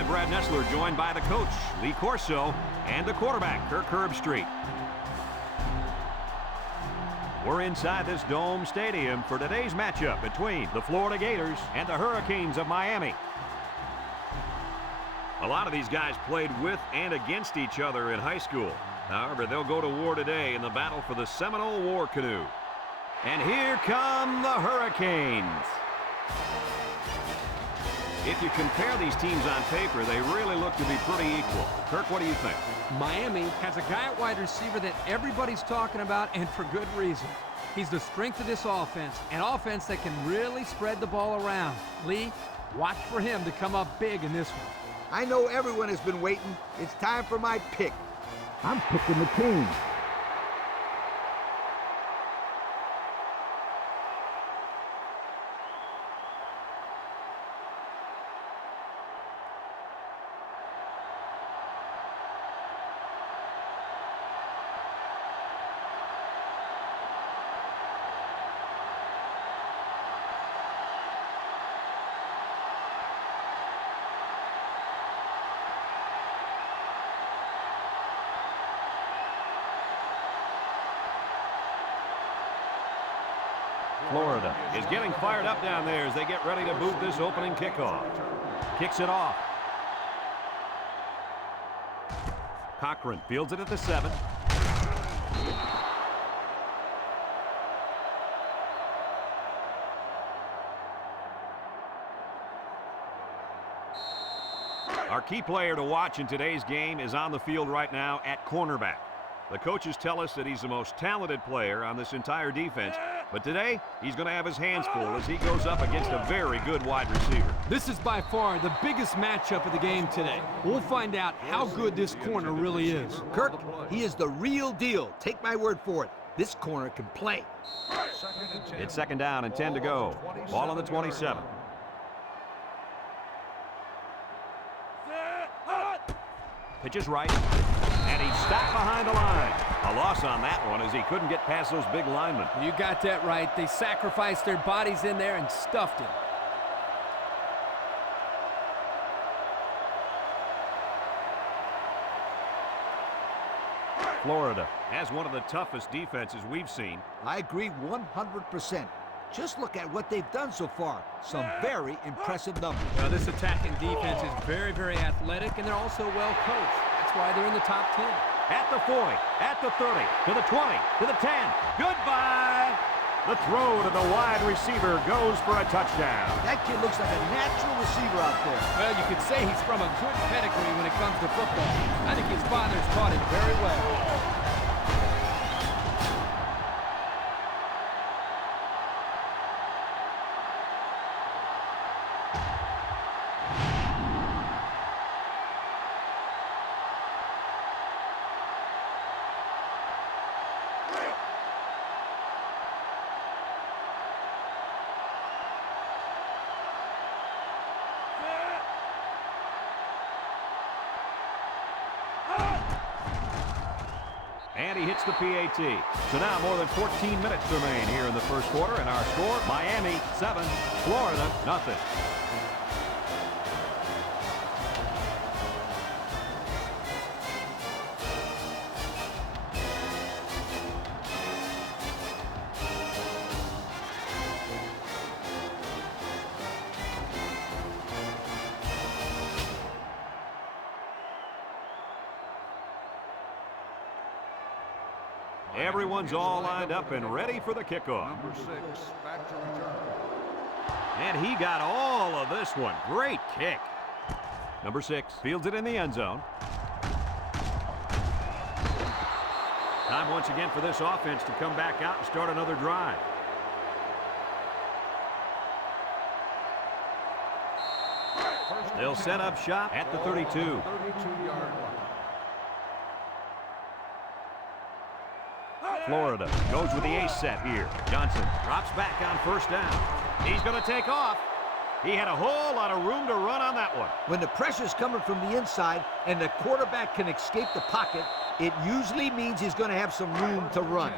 I'm Brad Nessler, joined by the coach, Lee Corso, and the quarterback, Kirk Herbstreit. We're inside this Dome Stadium for today's matchup between the Florida Gators and the Hurricanes of Miami. A lot of these guys played with and against each other in high school. However, they'll go to war today in the battle for the Seminole War Canoe. And here come the Hurricanes. If you compare these teams on paper, they really look to be pretty equal. Kirk, what do you think? Miami has a guy at wide receiver that everybody's talking about, and for good reason. He's the strength of this offense, an offense that can really spread the ball around. Lee, watch for him to come up big in this one. I know everyone has been waiting. It's time for my pick. I'm picking the Kings. Florida is getting fired up down there as they get ready to boot this opening kickoff. Kicks it off. Cochran fields it at the 7. Our key player to watch in today's game is on the field right now at cornerback. The coaches tell us that he's the most talented player on this entire defense, but today he's going to have his hands full as he goes up against a very good wide receiver. This is by far the biggest matchup of the game today. We'll find out how good this corner really is. Kirk, he is the real deal. Take my word for it. This corner can play. It's second down and 10 to go. Ball on the 27. Pitch is right, and he's stopped behind the line. A loss on that one as he couldn't get past those big linemen. You got that right. They sacrificed their bodies in there and stuffed him. Florida has one of the toughest defenses we've seen. I agree 100%. Just look at what they've done so far. Some very impressive numbers. This attacking defense is very, very athletic, and they're also well coached. That's why they're in the top 10. At the 40, at the 30, to the 20, to the 10. Goodbye! The throw to the wide receiver goes for a touchdown. That kid looks like a natural receiver out there. Well, you could say he's from a good pedigree when it comes to football. I think his father's taught him very well. And he hits the PAT. So now more than 14 minutes remain here in the first quarter, and our score, Miami 7, Florida nothing. Everyone's all lined up and ready for the kickoff. Number 6, back to return. And he got all of this one. Great kick. Number 6 fields it in the end zone. Time once again for this offense to come back out and start another drive. They'll set up shop at the 32. 32-yard line. Florida goes with the ace set here. Johnson drops back on first down. He's going to take off. He had a whole lot of room to run on that one. When the pressure's coming from the inside and the quarterback can escape the pocket, it usually means he's going to have some room to run.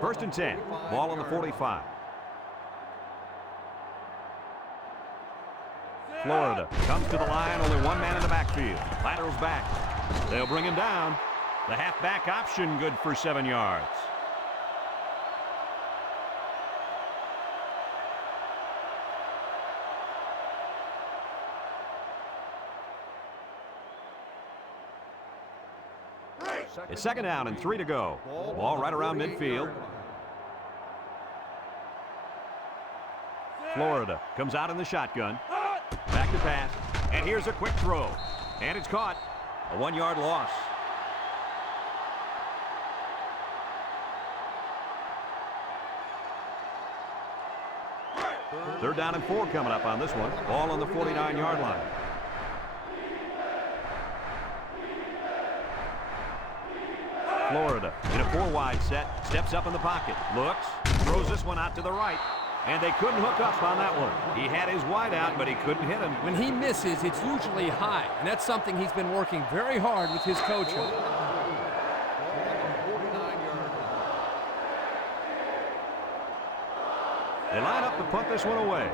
First and 10. Ball on the 45. Florida comes to the line, only one man in the backfield. Laterals back. They'll bring him down. The halfback option good for 7 yards. It's second down and 3 to go. Ball right around midfield. Florida comes out in the shotgun. Back to pass. And here's a quick throw. And it's caught. A 1-yard loss. Third down and 4 coming up on this one. Ball on the 49-yard line. Florida in a 4-wide set. Steps up in the pocket. Looks. Throws this one out to the right. And they couldn't hook up on that one. He had his wide out, but he couldn't hit him. When he misses, it's usually high, and that's something he's been working very hard with his coaching. They line up to punt this one away.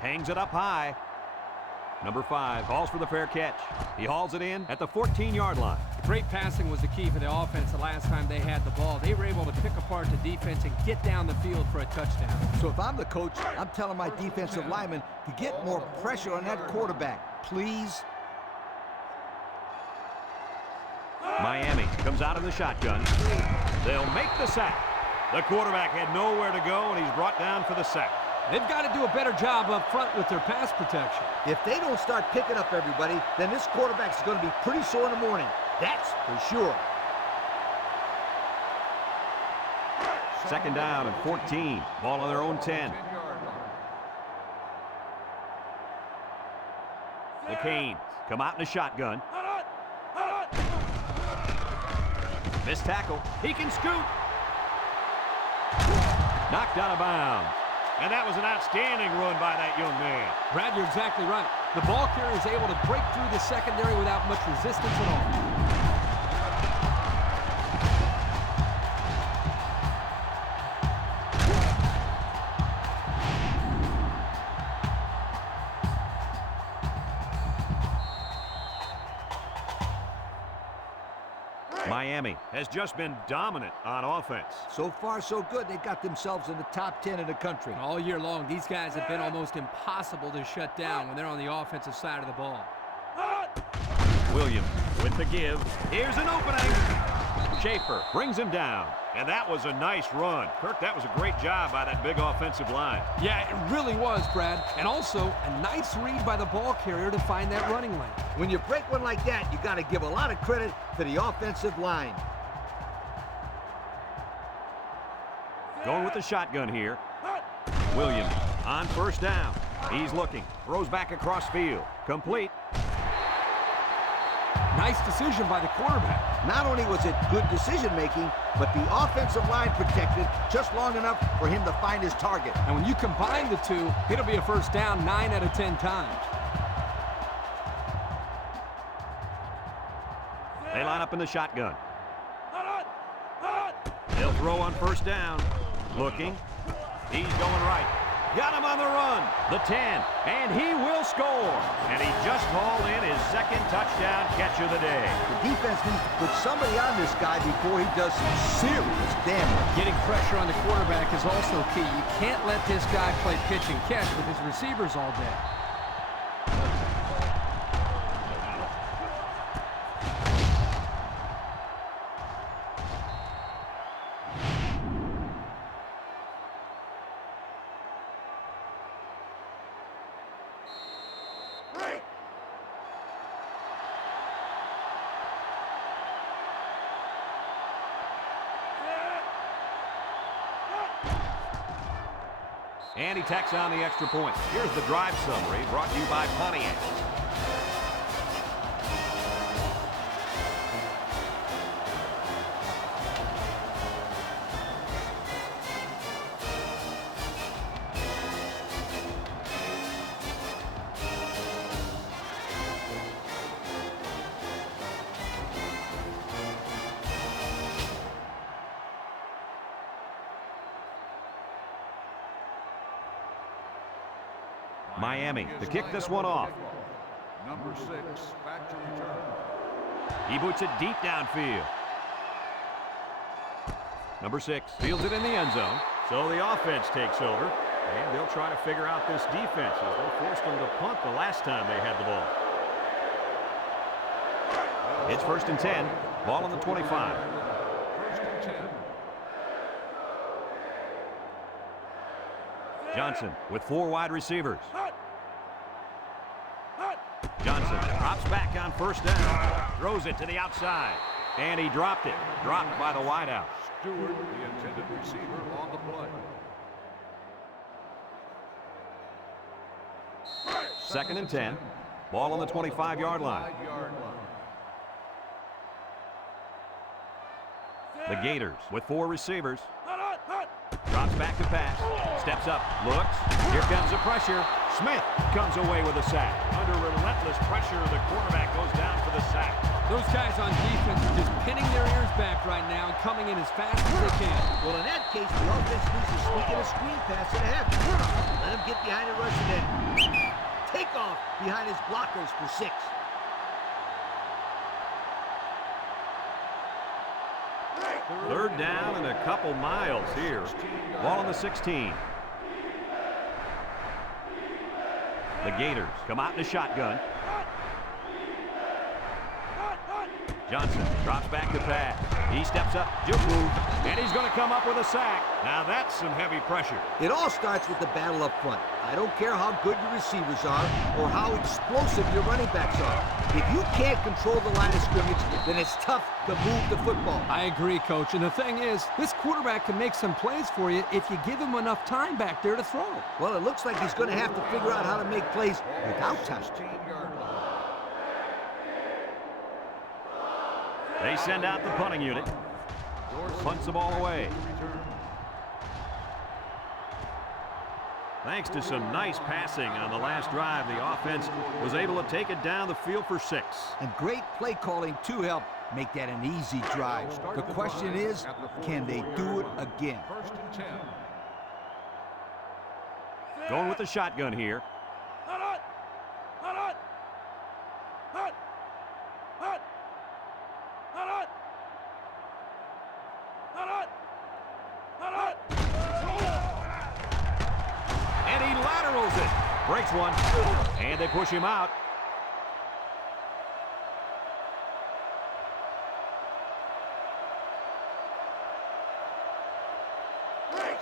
Hangs it up high. Number 5 calls for the fair catch. He hauls it in at the 14-yard line. Great passing was the key for the offense the last time they had the ball. They were able to pick apart the defense and get down the field for a touchdown. So if I'm the coach, I'm telling my defensive linemen to get more pressure on that quarterback, please. Miami comes out in the shotgun. They'll make the sack. The quarterback had nowhere to go, and he's brought down for the sack. They've got to do a better job up front with their pass protection. If they don't start picking up everybody, then this quarterback's going to be pretty sore in the morning. That's for sure. Second down and 14. Ball on their own 10. The Canes come out in a shotgun. Missed tackle. He can scoot. Knocked out of bounds. And that was an outstanding run by that young man. Brad, you're exactly right. The ball carrier is able to break through the secondary without much resistance at all. Miami has just been dominant on offense. So far, so good. They got themselves in the top 10 in the country. All year long, these guys have been almost impossible to shut down when they're on the offensive side of the ball. Williams with the give. Here's an opening. Schaefer brings him down. And that was a nice run. Kirk, that was a great job by that big offensive line. Yeah, it really was, Brad. And also, a nice read by the ball carrier to find that running lane. When you break one like that, you got to give a lot of credit to the offensive line. Going with the shotgun here. Williams on first down. He's looking. Throws back across field. Complete. Nice decision by the quarterback. Not only was it good decision-making, but the offensive line protected just long enough for him to find his target. And when you combine the two, it'll be a first down 9 out of 10 times. They line up in the shotgun. They'll throw on first down. Looking. He's going right. Got him on the run. The 10. And he will score. And he just hauled in his second touchdown catch of the day. The defense needs to put somebody on this guy before he does some serious damage. Getting pressure on the quarterback is also key. You can't let this guy play pitch and catch with his receivers all day. And he tacks on the extra point. Here's the drive summary brought to you by Pontiac. Miami to kick this one off. Number 6, back to return. He boots it deep downfield. Number 6 fields it in the end zone. So the offense takes over, and they'll try to figure out this defense as they forced them to punt the last time they had the ball. It's 1st and 10. Ball on the 25. 1st and 10. Johnson with 4 wide receivers. Johnson drops back on 1st down. Throws it to the outside. And he dropped it. Dropped by the wideout. Stewart, the intended receiver, on the play. 2nd and 10. Ball on the 25-yard line. The Gators with 4 receivers. Drops back to pass. Steps up. Looks. Here comes the pressure. Smith comes away with a sack. Under relentless pressure, the quarterback goes down for the sack. Those guys on defense are just pinning their ears back right now and coming in as fast as they can. Well, in that case, the offense needs to sneak in a screen pass and a half. Let him get behind the rush and then take off behind his blockers for 6. Third down and a couple miles here. Ball on the 16. The Gators come out in a shotgun. Johnson drops back to pass. He steps up, juke move, and he's going to come up with a sack. Now that's some heavy pressure. It all starts with the battle up front. I don't care how good your receivers are or how explosive your running backs are. If you can't control the line of scrimmage, then it's tough to move the football. I agree, Coach. And the thing is, this quarterback can make some plays for you if you give him enough time back there to throw. Well, it looks like he's going to have to figure out how to make plays without time. 16-yard line. They send out the punting unit. Punts the ball away. Thanks to some nice passing on the last drive, the offense was able to take it down the field for 6. And great play calling to help make that an easy drive. The question is, can they do it again? 1st and 10. Going with the shotgun here. And he laterals it. Breaks one. And they push him out.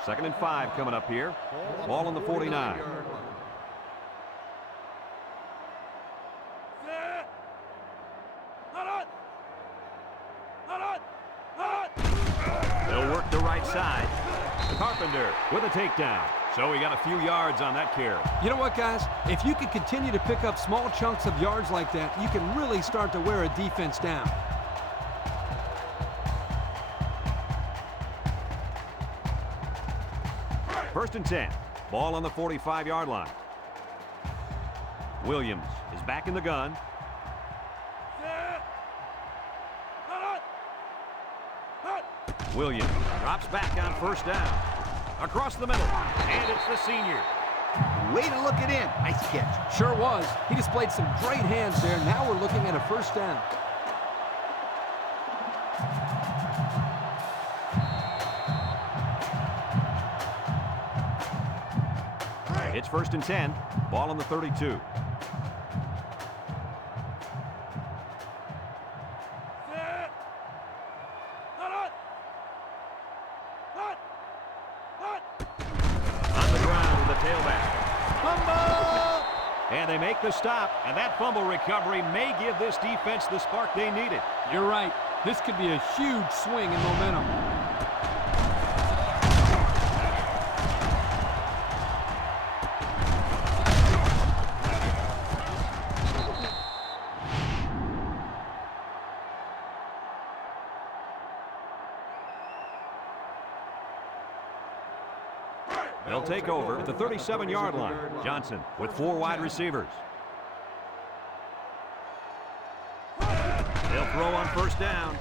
Second and 5 coming up here. Ball on the 49. They'll work the right side. Carpenter with a takedown. So we got a few yards on that carry. You know what, guys? If you can continue to pick up small chunks of yards like that, you can really start to wear a defense down. First and 10. Ball on the 45-yard line. Williams is back in the gun. Williams drops back on 1st down. Across the middle. And it's the senior. Way to look it in. Nice catch. Sure was. He displayed some great hands there. Now we're looking at a 1st down. It's 1st and 10. Ball on the 32. On the ground with the tailback. Fumble! And they make the stop, and that fumble recovery may give this defense the spark they needed. You're right. This could be a huge swing in momentum. They'll take over at the 37-yard line. Johnson with 4 wide receivers. They'll throw on 1st down.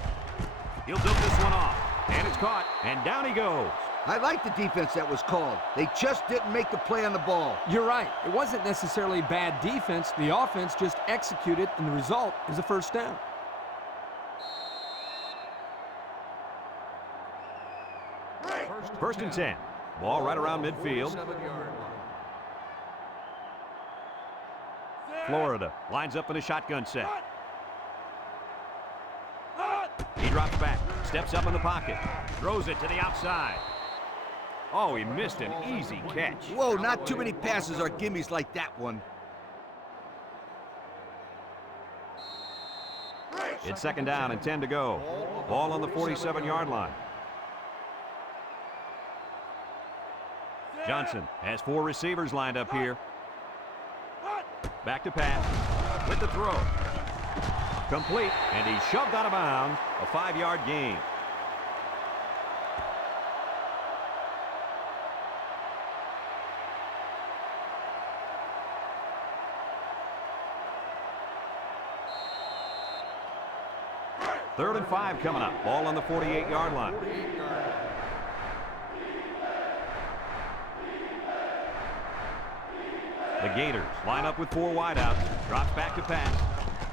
He'll dump this one off. And it's caught. And down he goes. I like the defense that was called. They just didn't make the play on the ball. You're right. It wasn't necessarily bad defense. The offense just executed, and the result is a first down. First and 10. Ball right around midfield. 7-yard line. Florida lines up in a shotgun set. He drops back, steps up in the pocket, throws it to the outside. Oh, he missed an easy catch. Whoa, not too many passes are gimmies like that one. It's second down and 10 to go. Ball on the 47-yard line. Johnson has 4 receivers lined up here. Back to pass with the throw. Complete, and he's shoved out of bounds. A 5-yard gain. Third and 5 coming up. Ball on the 48-yard line. The Gators line up with 4 wideouts. Drops back to pass.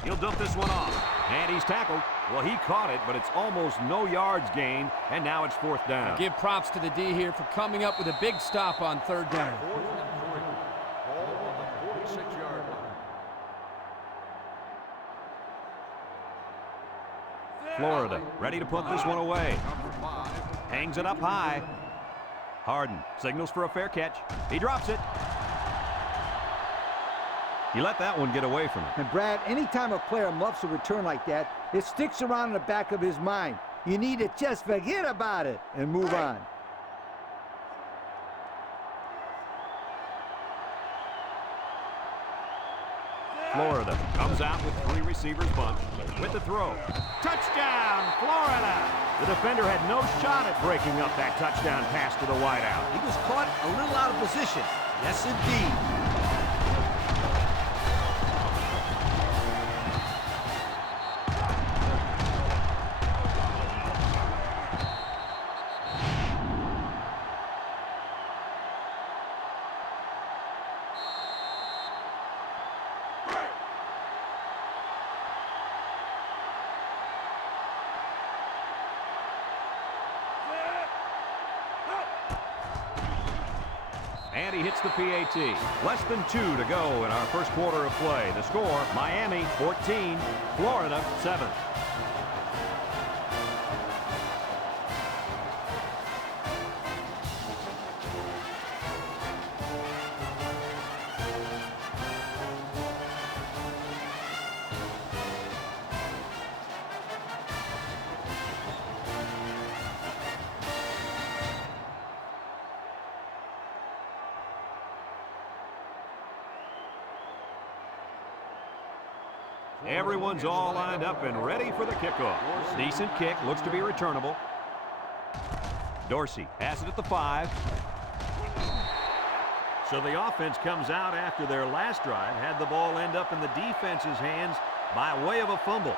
He'll dump this one off. And he's tackled. Well, he caught it, but it's almost no yards gained. And now it's 4th down. Give props to the D here for coming up with a big stop on 3rd down. 4th and 3. Ball on the 46-yard line. Florida ready to put this one away. Number 5. Hangs it up high. Harden signals for a fair catch. He drops it. He let that one get away from him. And Brad, anytime a player muffs a return like that, it sticks around in the back of his mind. You need to just forget about it and move on. Florida comes out with 3 receivers bunched with the throw. Touchdown, Florida! The defender had no shot at breaking up that touchdown pass to the wideout. He was caught a little out of position. Yes, indeed. And he hits the PAT. Less than 2 to go in our first quarter of play. The score, Miami 14, Florida 7. Everyone's all lined up and ready for the kickoff. Decent kick, looks to be returnable. Dorsey has it at the 5. So the offense comes out after their last drive, had the ball end up in the defense's hands by way of a fumble.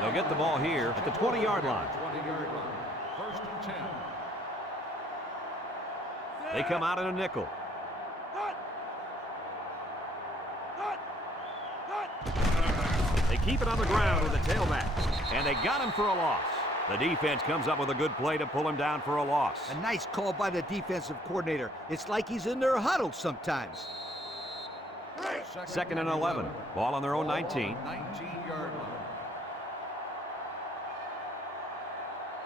They'll get the ball here at the 20-yard line. 20-yard line. First and 10. They come out in a nickel. They keep it on the ground with the tailback, and they got him for a loss. The defense comes up with a good play to pull him down for a loss. A nice call by the defensive coordinator. It's like he's in their huddle sometimes. Second and 11. Ball on their own 19. 19-yard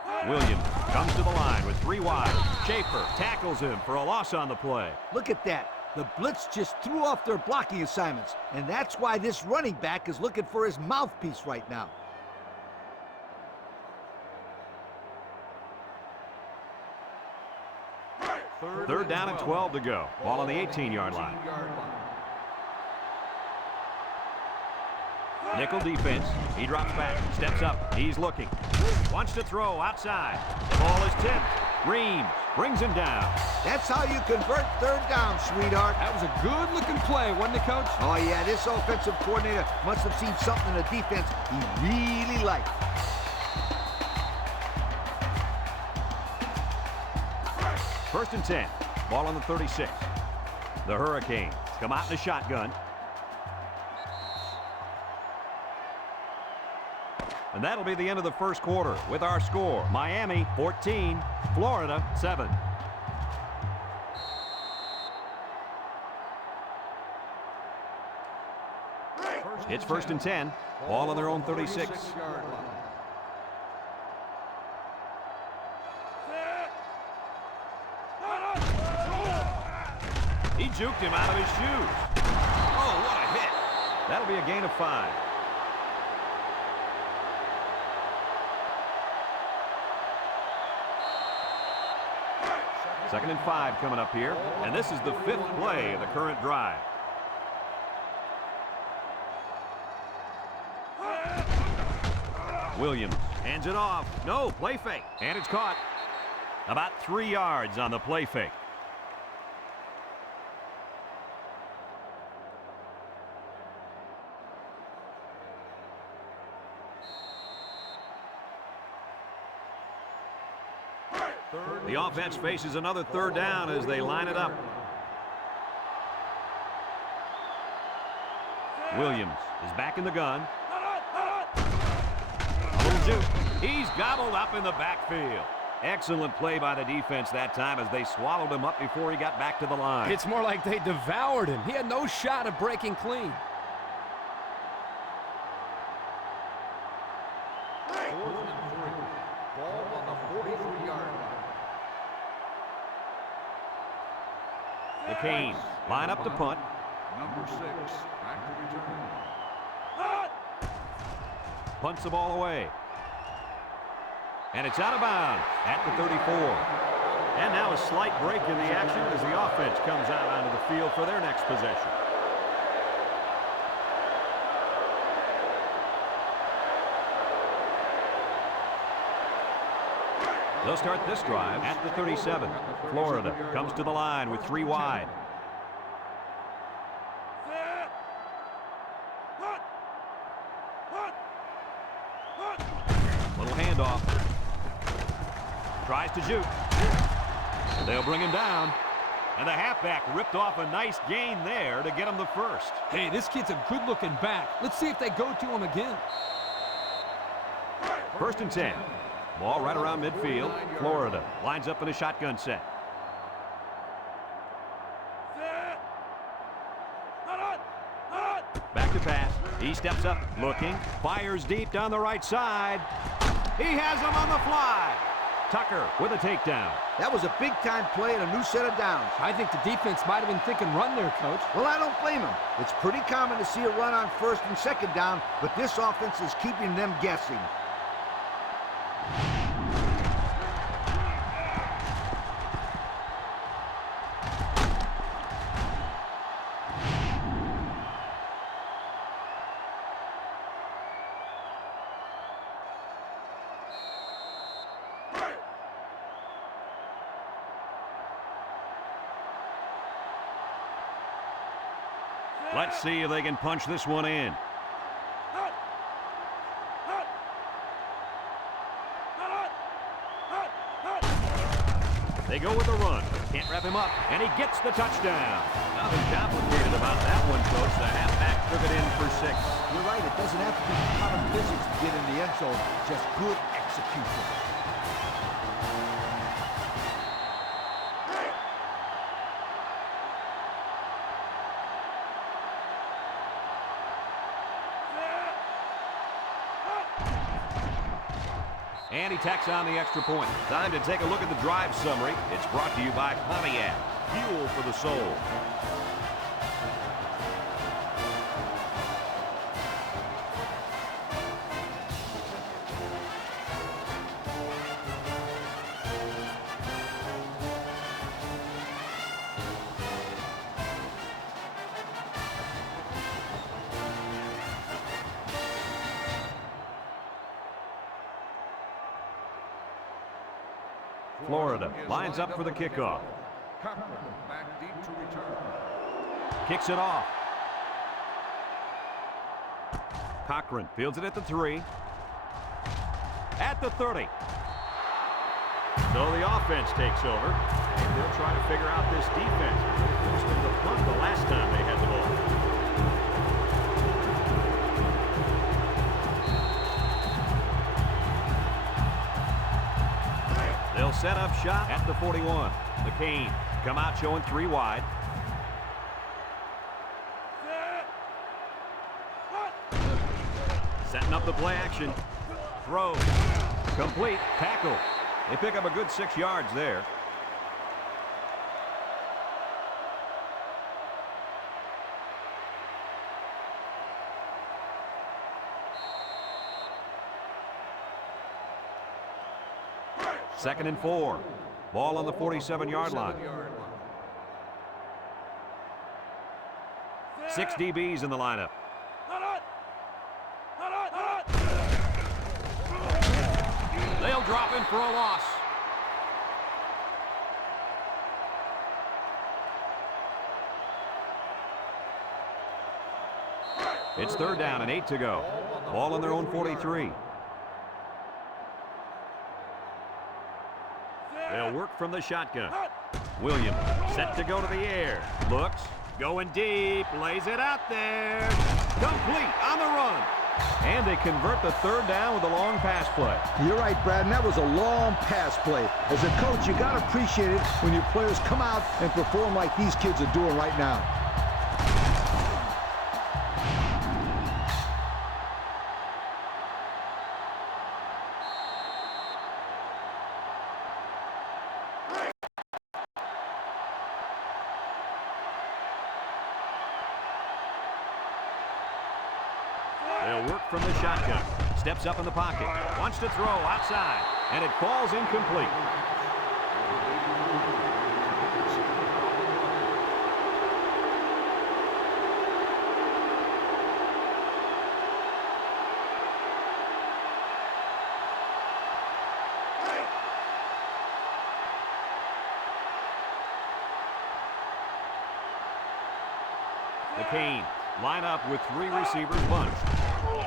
line. Williams comes to the line with 3 wide. Schaefer tackles him for a loss on the play. Look at that. The blitz just threw off their blocking assignments, and that's why this running back is looking for his mouthpiece right now. Third down and 12 to go. Ball on the 18-yard line. Nickel defense. He drops back, steps up. He's looking. Wants to throw outside. The ball is tipped. Reams brings him down. That's how you convert 3rd down, sweetheart. That was a good-looking play, wasn't it, Coach? Oh, yeah, this offensive coordinator must have seen something in the defense he really liked. First and 10. Ball on the 36. The Hurricanes come out in the shotgun. And that'll be the end of the first quarter with our score. Miami 14, Florida 7. It's first and 10. Ball on their own 36. He juked him out of his shoes. Oh, what a hit. That'll be a gain of 5. Second and 5 coming up here. And this is the 5th play of the current drive. Williams hands it off. No, play fake. And it's caught. About 3 yards on the play fake. The offense faces another third down as they line it up. Williams is back in the gun. He's gobbled up in the backfield. Excellent play by the defense that time as they swallowed him up before he got back to the line. It's more like they devoured him. He had no shot of breaking clean. Ball on the 43-yard line. The Canes line up to punt. Number 6, back to return. Punts the ball away. And it's out of bounds at the 34. And now a slight break in the action as the offense comes out onto the field for their next possession. They'll start this drive at the 37. Florida comes to the line with 3 wide. Little handoff. Tries to shoot. They'll bring him down. And the halfback ripped off a nice gain there to get him the first. Hey, this kid's a good-looking back. Let's see if they go to him again. First and 10. Ball right around midfield. Florida lines up in a shotgun set. Back to pass. He steps up, looking, fires deep down the right side. He has him on the fly. Tucker with a takedown. That was a big-time play and a new set of downs. I think the defense might have been thinking run there, Coach. Well, I don't blame him. It's pretty common to see a run on first and second down, but this offense is keeping them guessing. Let's see if they can punch this one in. They go with the run. Can't wrap him up, and he gets the touchdown. Nothing complicated about that one, Coach. The halfback took it in for 6. You're right. It doesn't have to be common physics to get in the end zone. Just good execution. And he tacks on the extra point. Time to take a look at the drive summary. It's brought to you by Pontiac. Fuel for the soul. Florida lines up for the kickoff. Back deep to return. Kicks it off. Cochran fields it at the 3. At the 30. So the offense takes over, and they'll try to figure out this defense. They forced them to punt the last time they had the ball. They'll set up shop at the 41. The Canes come out showing 3 wide. Setting up the play action. Throw. Complete. Tackle. They pick up a good 6 yards there. Second and 4. Ball on the 47-yard line. 6 DBs in the lineup. They'll drop in for a loss. It's 3rd down and 8 to go. Ball on their own 43. They'll work from the shotgun. Williams set to go to the air. Looks, going deep, lays it out there. Complete on the run. And they convert the 3rd down with a long pass play. You're right, Brad, and that was a long pass play. As a coach, you got to appreciate it when your players come out and perform like these kids are doing right now. They'll work from the shotgun. Steps up in the pocket. Wants to throw outside. And it falls incomplete. The Canes line up with 3 receivers bunched.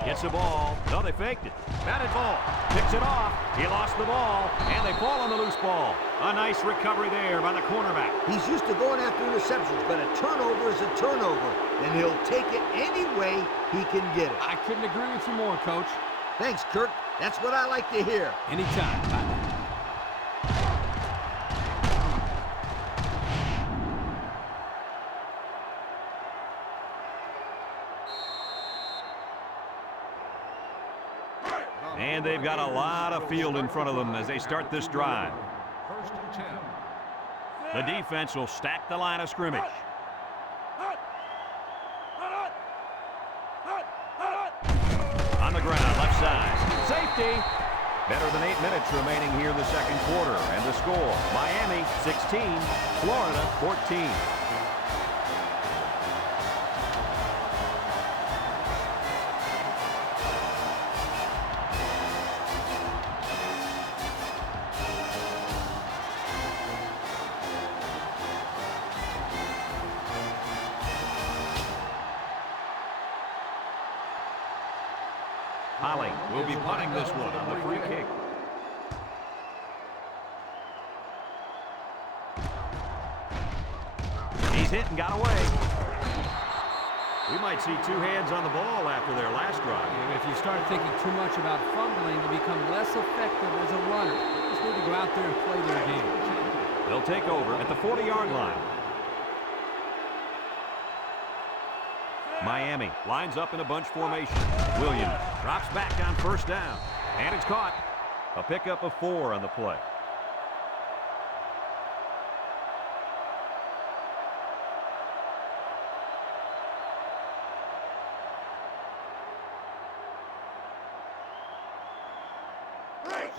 Gets the ball. No, they faked it. Batted ball. Picks it off. He lost the ball. And they fall on the loose ball. A nice recovery there by the cornerback. He's used to going after interceptions, but a turnover is a turnover, and he'll take it any way he can get it. I couldn't agree with you more, Coach. Thanks, Kirk. That's what I like to hear. Anytime. And they've got a lot of field in front of them as they start this drive. 1st and 10. The defense will stack the line of scrimmage. On the ground, left side. Safety. Better than 8 minutes remaining here in the 2nd quarter. And the score, Miami 16, Florida 14. Holly will be punting this one on the free kick. He's hit and got away. We might see 2 hands on the ball after their last drive. If you start thinking too much about fumbling, you become less effective as a runner. You just need to go out there and play their game. They'll take over at the 40-yard line. Miami lines up in a bunch formation. Williams drops back on 1st down. And it's caught. A pickup of 4 on the play.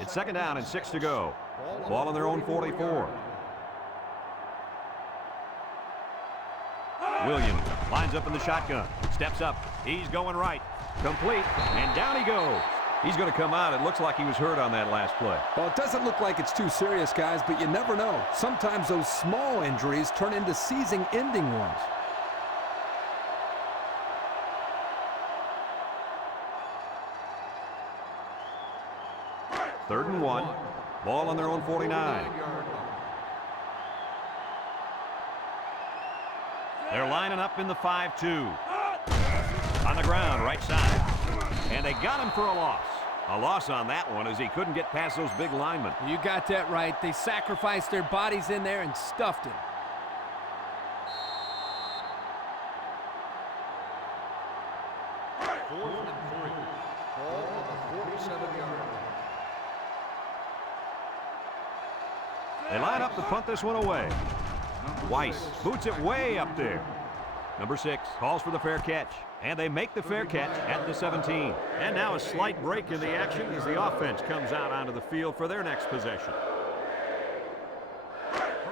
It's 2nd down and 6 to go. Ball on their own 44. Williams lines up in the shotgun. Steps up. He's going right. Complete. And down he goes. He's going to come out. It looks like he was hurt on that last play. Well, it doesn't look like it's too serious, guys, but you never know. Sometimes those small injuries turn into season-ending ones. Third and 1. Ball on their own 49. 49-yard line. They're lining up in the 5-2. On the ground, right side. And they got him for a loss. A loss on that one as he couldn't get past those big linemen. You got that right. They sacrificed their bodies in there and stuffed him. Fourth and 3. Ball on the 47-yard line. They line up to punt this one away. Weiss boots it way up there. Number 6 calls for the fair catch. And they make the fair catch at the 17. And now a slight break in the action as the offense comes out onto the field for their next possession.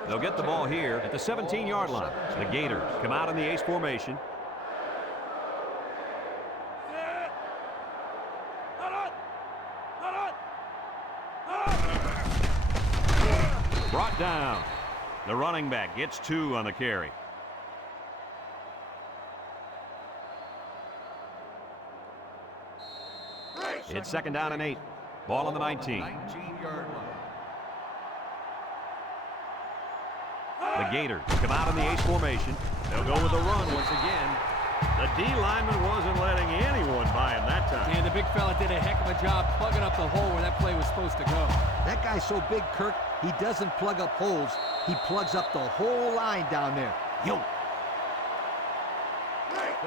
They'll get the ball here at the 17-yard line. The Gators come out in the ace formation. Brought down. The running back gets 2 on the carry. It's second down and 8. Ball on the 19. 19-yard line. The Gators come out in the ace formation. They'll go with the run once again. The D lineman wasn't letting anyone by him that time. And the big fella did a heck of a job plugging up the hole where that play was supposed to go. That guy's so big, Kirk, he doesn't plug up holes. He plugs up the whole line down there. Yo.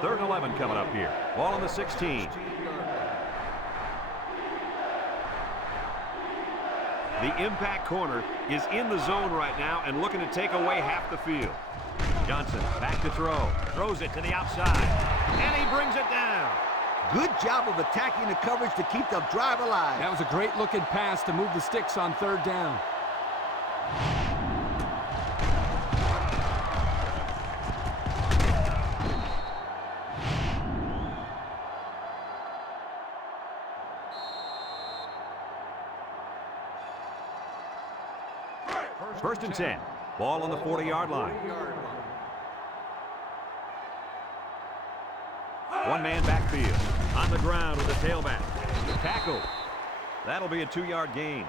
Third and 11 coming up here. Ball on the 16. 16-yard line. The impact corner is in the zone right now and looking to take away half the field. Johnson back to throw. Throws it to the outside. And he brings it down. Good job of attacking the coverage to keep the drive alive. That was a great looking pass to move the sticks on third down. First and 10. Ball on the 40-yard line. 40-yard line. One man backfield. On the ground with the tailback. Tackle. That'll be a 2-yard gain.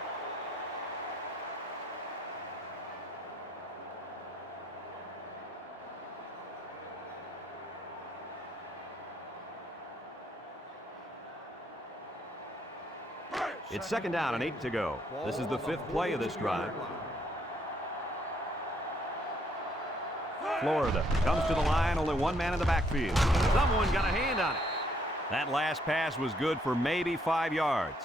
It's second down and 8 to go. This is the 5th play of this drive. Florida comes to the line, only one man in the backfield. Someone got a hand on it. That last pass was good for maybe 5 yards.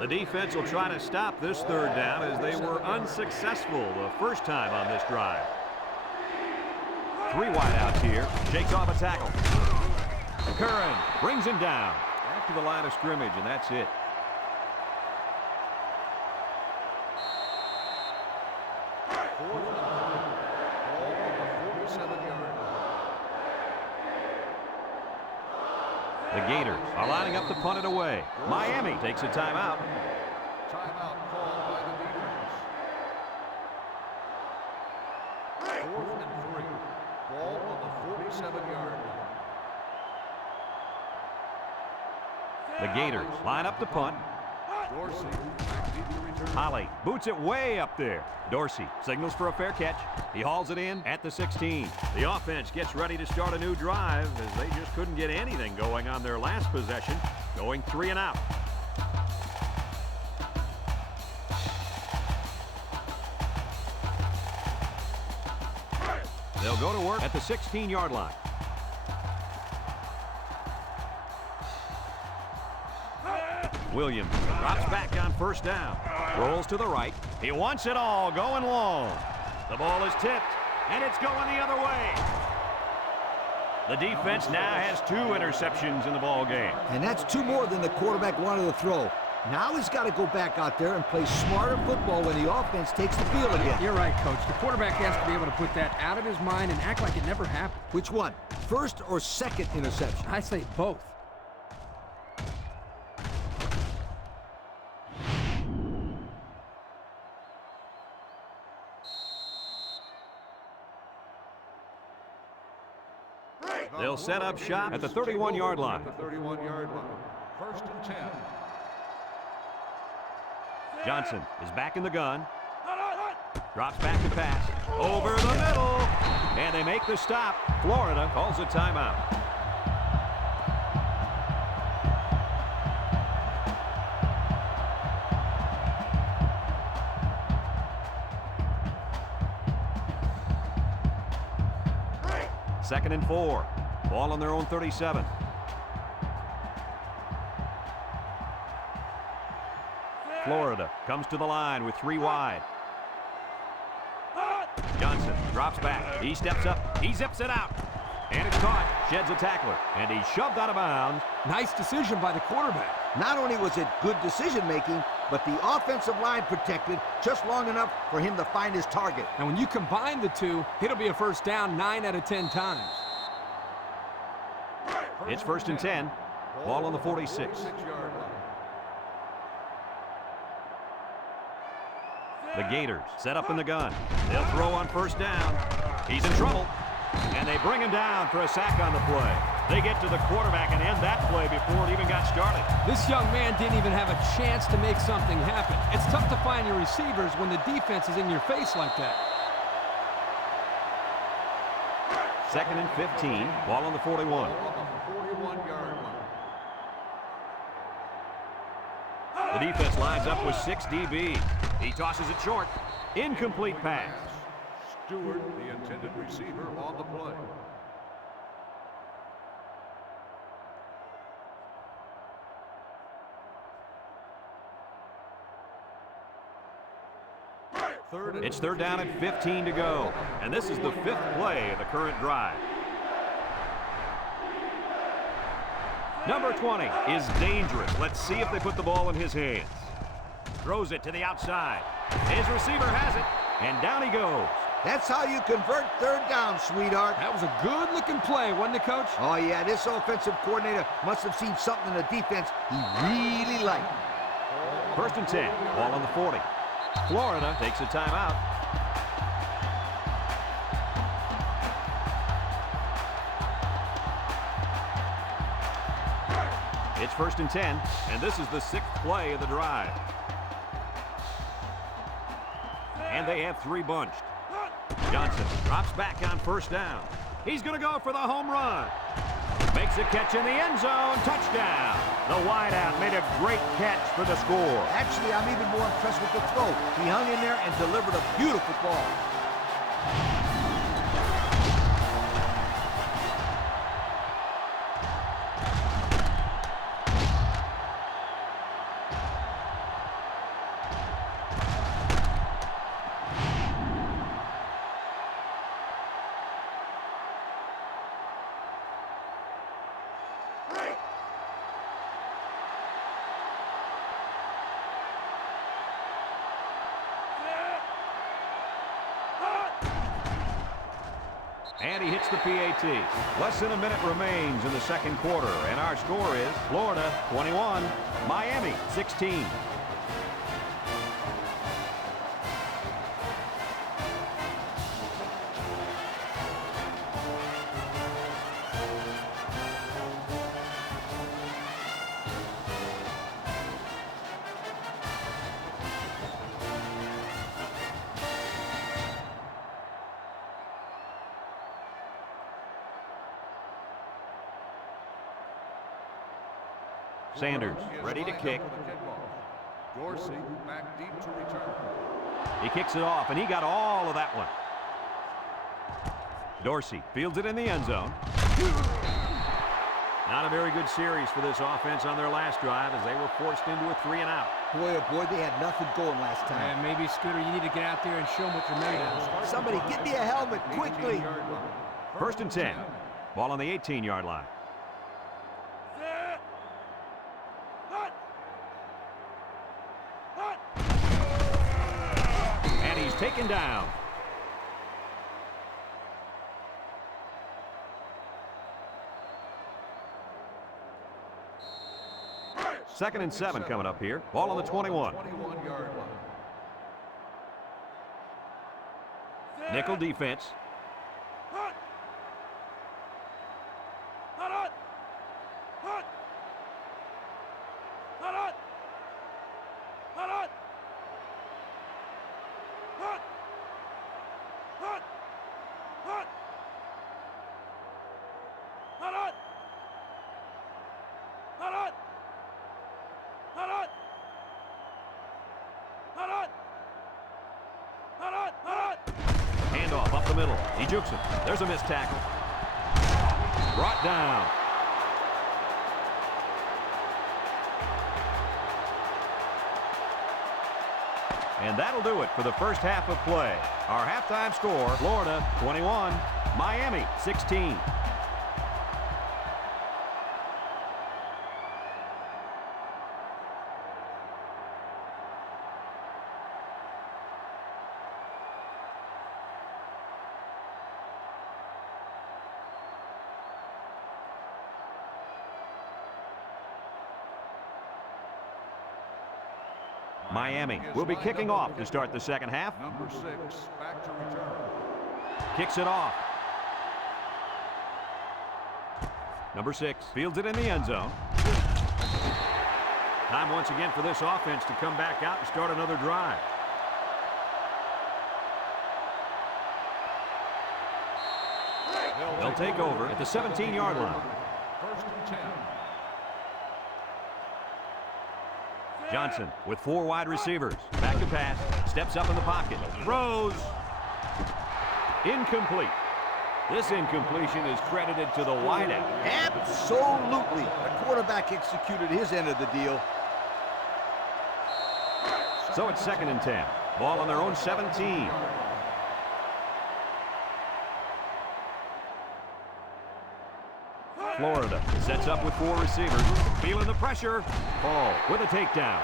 The defense will try to stop this third down as they were unsuccessful the first time on this drive. 3 wideouts here. Shakes off a tackle. Curran brings him down after the line of scrimmage, and that's it. Fourth and 3. Ball on the 47-yard line. The Gators are lining up to punt it away. Miami takes a timeout. Timeout called by the defense. Fourth and 3. Ball on the 47-yard line. The Gators line up to punt. Dorsey back deep to return. Holly boots it way up there. Dorsey signals for a fair catch. He hauls it in at the 16. The offense gets ready to start a new drive as they just couldn't get anything going on their last possession, going 3 and out. They'll go to work at the 16-yard line. Williams drops back on first down. Rolls to the right. He wants it all going long. The ball is tipped, and it's going the other way. The defense now has 2 interceptions in the ball game. And that's 2 more than the quarterback wanted to throw. Now he's got to go back out there and play smarter football when the offense takes the field again. You're right, Coach. The quarterback has to be able to put that out of his mind and act like it never happened. Which one? First or second interception? I say both. They'll set up shop at the 31-yard line. The 31-yard line. 1st and 10. Johnson is back in the gun. Drops back to pass. Over the middle. And they make the stop. Florida calls a timeout. Second and 4. Ball on their own 37. Florida comes to the line with 3 wide. Johnson drops back. He steps up. He zips it out. And it's caught. Sheds a tackler. And he's shoved out of bounds. Nice decision by the quarterback. Not only was it good decision-making, but the offensive line protected just long enough for him to find his target. And when you combine the two, it'll be a first down 9 out of 10 times. It's 1st and 10. Ball on the 46. 46-yard line. The Gators set up in the gun. They'll throw on 1st down. He's in trouble. And they bring him down for a sack on the play. They get to the quarterback and end that play before it even got started. This young man didn't even have a chance to make something happen. It's tough to find your receivers when the defense is in your face like that. 2nd and 15. Ball on the 41. Ball on the 41-yard line. The defense lines up with 6 DBs. He tosses it short. Incomplete pass. Stewart, the intended receiver, on the play. It's 3rd down and 15 to go. And this is the 5th play of the current drive. Number 20 is dangerous. Let's see if they put the ball in his hands. Throws it to the outside. His receiver has it. And down he goes. That's how you convert 3rd down, sweetheart. That was a good-looking play, wasn't it, Coach? Oh, yeah, this offensive coordinator must have seen something in the defense he really liked. 1st and 10. Ball on the 40. Florida takes a timeout. It's 1st and 10, and this is the 6th play of the drive. And they have 3 bunched. Johnson drops back on 1st down. He's going to go for the home run. Makes a catch in the end zone. Touchdown. The wideout made a great catch for the score. Actually, I'm even more impressed with the throw. He hung in there and delivered a beautiful ball. And he hits the PAT. Less than a minute remains in the 2nd quarter, and our score is Florida 21, Miami 16. Sanders ready to kick. Dorsey back deep to return. He kicks it off, and he got all of that one. Dorsey fields it in the end zone. Not a very good series for this offense on their last drive as they were forced into a 3-and-out. Boy, oh boy, they had nothing going last time. And maybe, Scooter, you need to get out there and show them what you're made of. Somebody get me a helmet, quickly. 1st and 10. Ball on the 18-yard line. And he's taken down. Second and 7 coming up here. Ball on the 21. 21-yard line. Nickel defense. Handoff up the middle. He jukes him. There's a missed tackle. Brought down. And that'll do it for the first half of play. Our halftime score, Florida 21, Miami 16. Miami will be kicking off to start the second half. Number 6, back to return. Kicks it off. Number 6 fields it in the end zone. Time once again for this offense to come back out and start another drive. They'll take over at the 17-yard line. First and 10. Johnson with 4 wide receivers. Back to pass. Steps up in the pocket. Throws. Incomplete. This incompletion is credited to the wideout. Absolutely. The quarterback executed his end of the deal. So it's 2nd and 10. Ball on their own 17. Florida sets up with 4 receivers. Feeling the pressure. Hall with a takedown.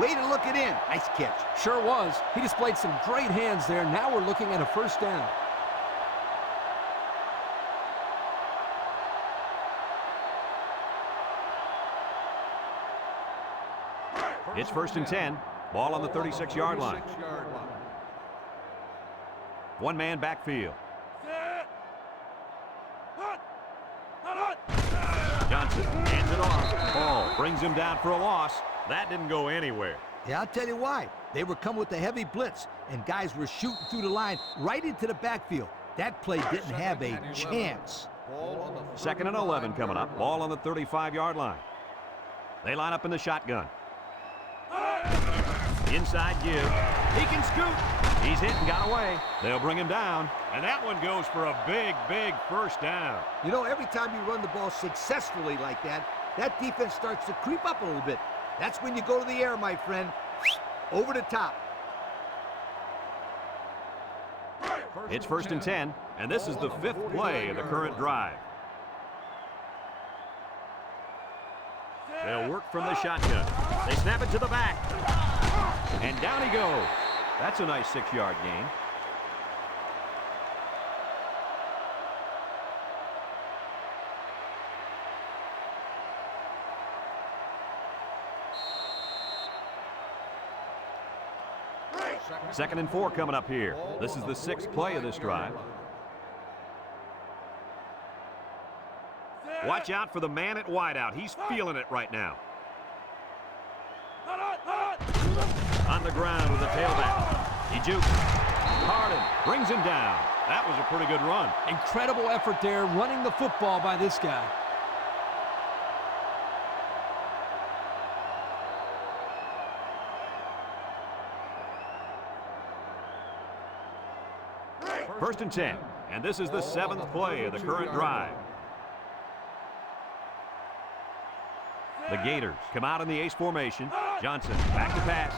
Way to look it in. Nice catch. Sure was. He displayed some great hands there. Now we're looking at a first down. It's 1st and 10. Ball on the 36-yard line. 36-yard line. One man backfield. Johnson hands it off. Hall brings him down for a loss. That didn't go anywhere. Yeah, I'll tell you why. They were coming with a heavy blitz, and guys were shooting through the line right into the backfield. That play didn't have a chance. Ball on the 2nd and 11 coming up. Ball on the 35-yard line. They line up in the shotgun. Inside give. He can scoot. He's hit and got away. They'll bring him down. And that one goes for a big, big first down. You know, every time you run the ball successfully like that, that defense starts to creep up a little bit. That's when you go to the air, my friend. Over the top. It's 1st and 10, and this is the 5th play of the current drive. They'll work from the shotgun. They snap it to the back. And down he goes. That's a nice 6-yard gain. Second and 4 coming up here. This is the 6th play of this drive. Watch out for the man at wideout. He's feeling it right now. On the ground with the tailback. He jukes. Harden brings him down. That was a pretty good run. Incredible effort there running the football by this guy. First and 10, and this is the 7th play of the current drive. The Gators come out in the ace formation. Johnson back to pass.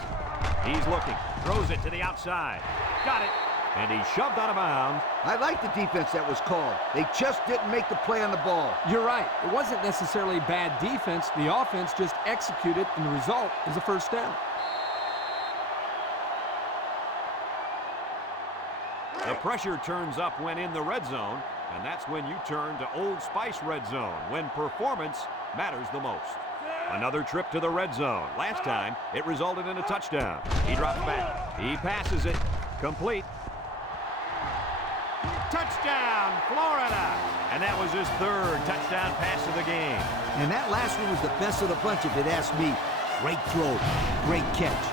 He's looking, throws it to the outside. Got it, and he's shoved out of bounds. I like the defense that was called. They just didn't make the play on the ball. You're right. It wasn't necessarily bad defense. The offense just executed, and the result is a first down. The pressure turns up when in the red zone, and that's when you turn to Old Spice red zone, when performance matters the most. Another trip to the red zone. Last time, it resulted in a touchdown. He drops back. He passes it. Complete. Touchdown, Florida! And that was his 3rd touchdown pass of the game. And that last one was the best of the bunch, if it asks me. Great throw, great catch.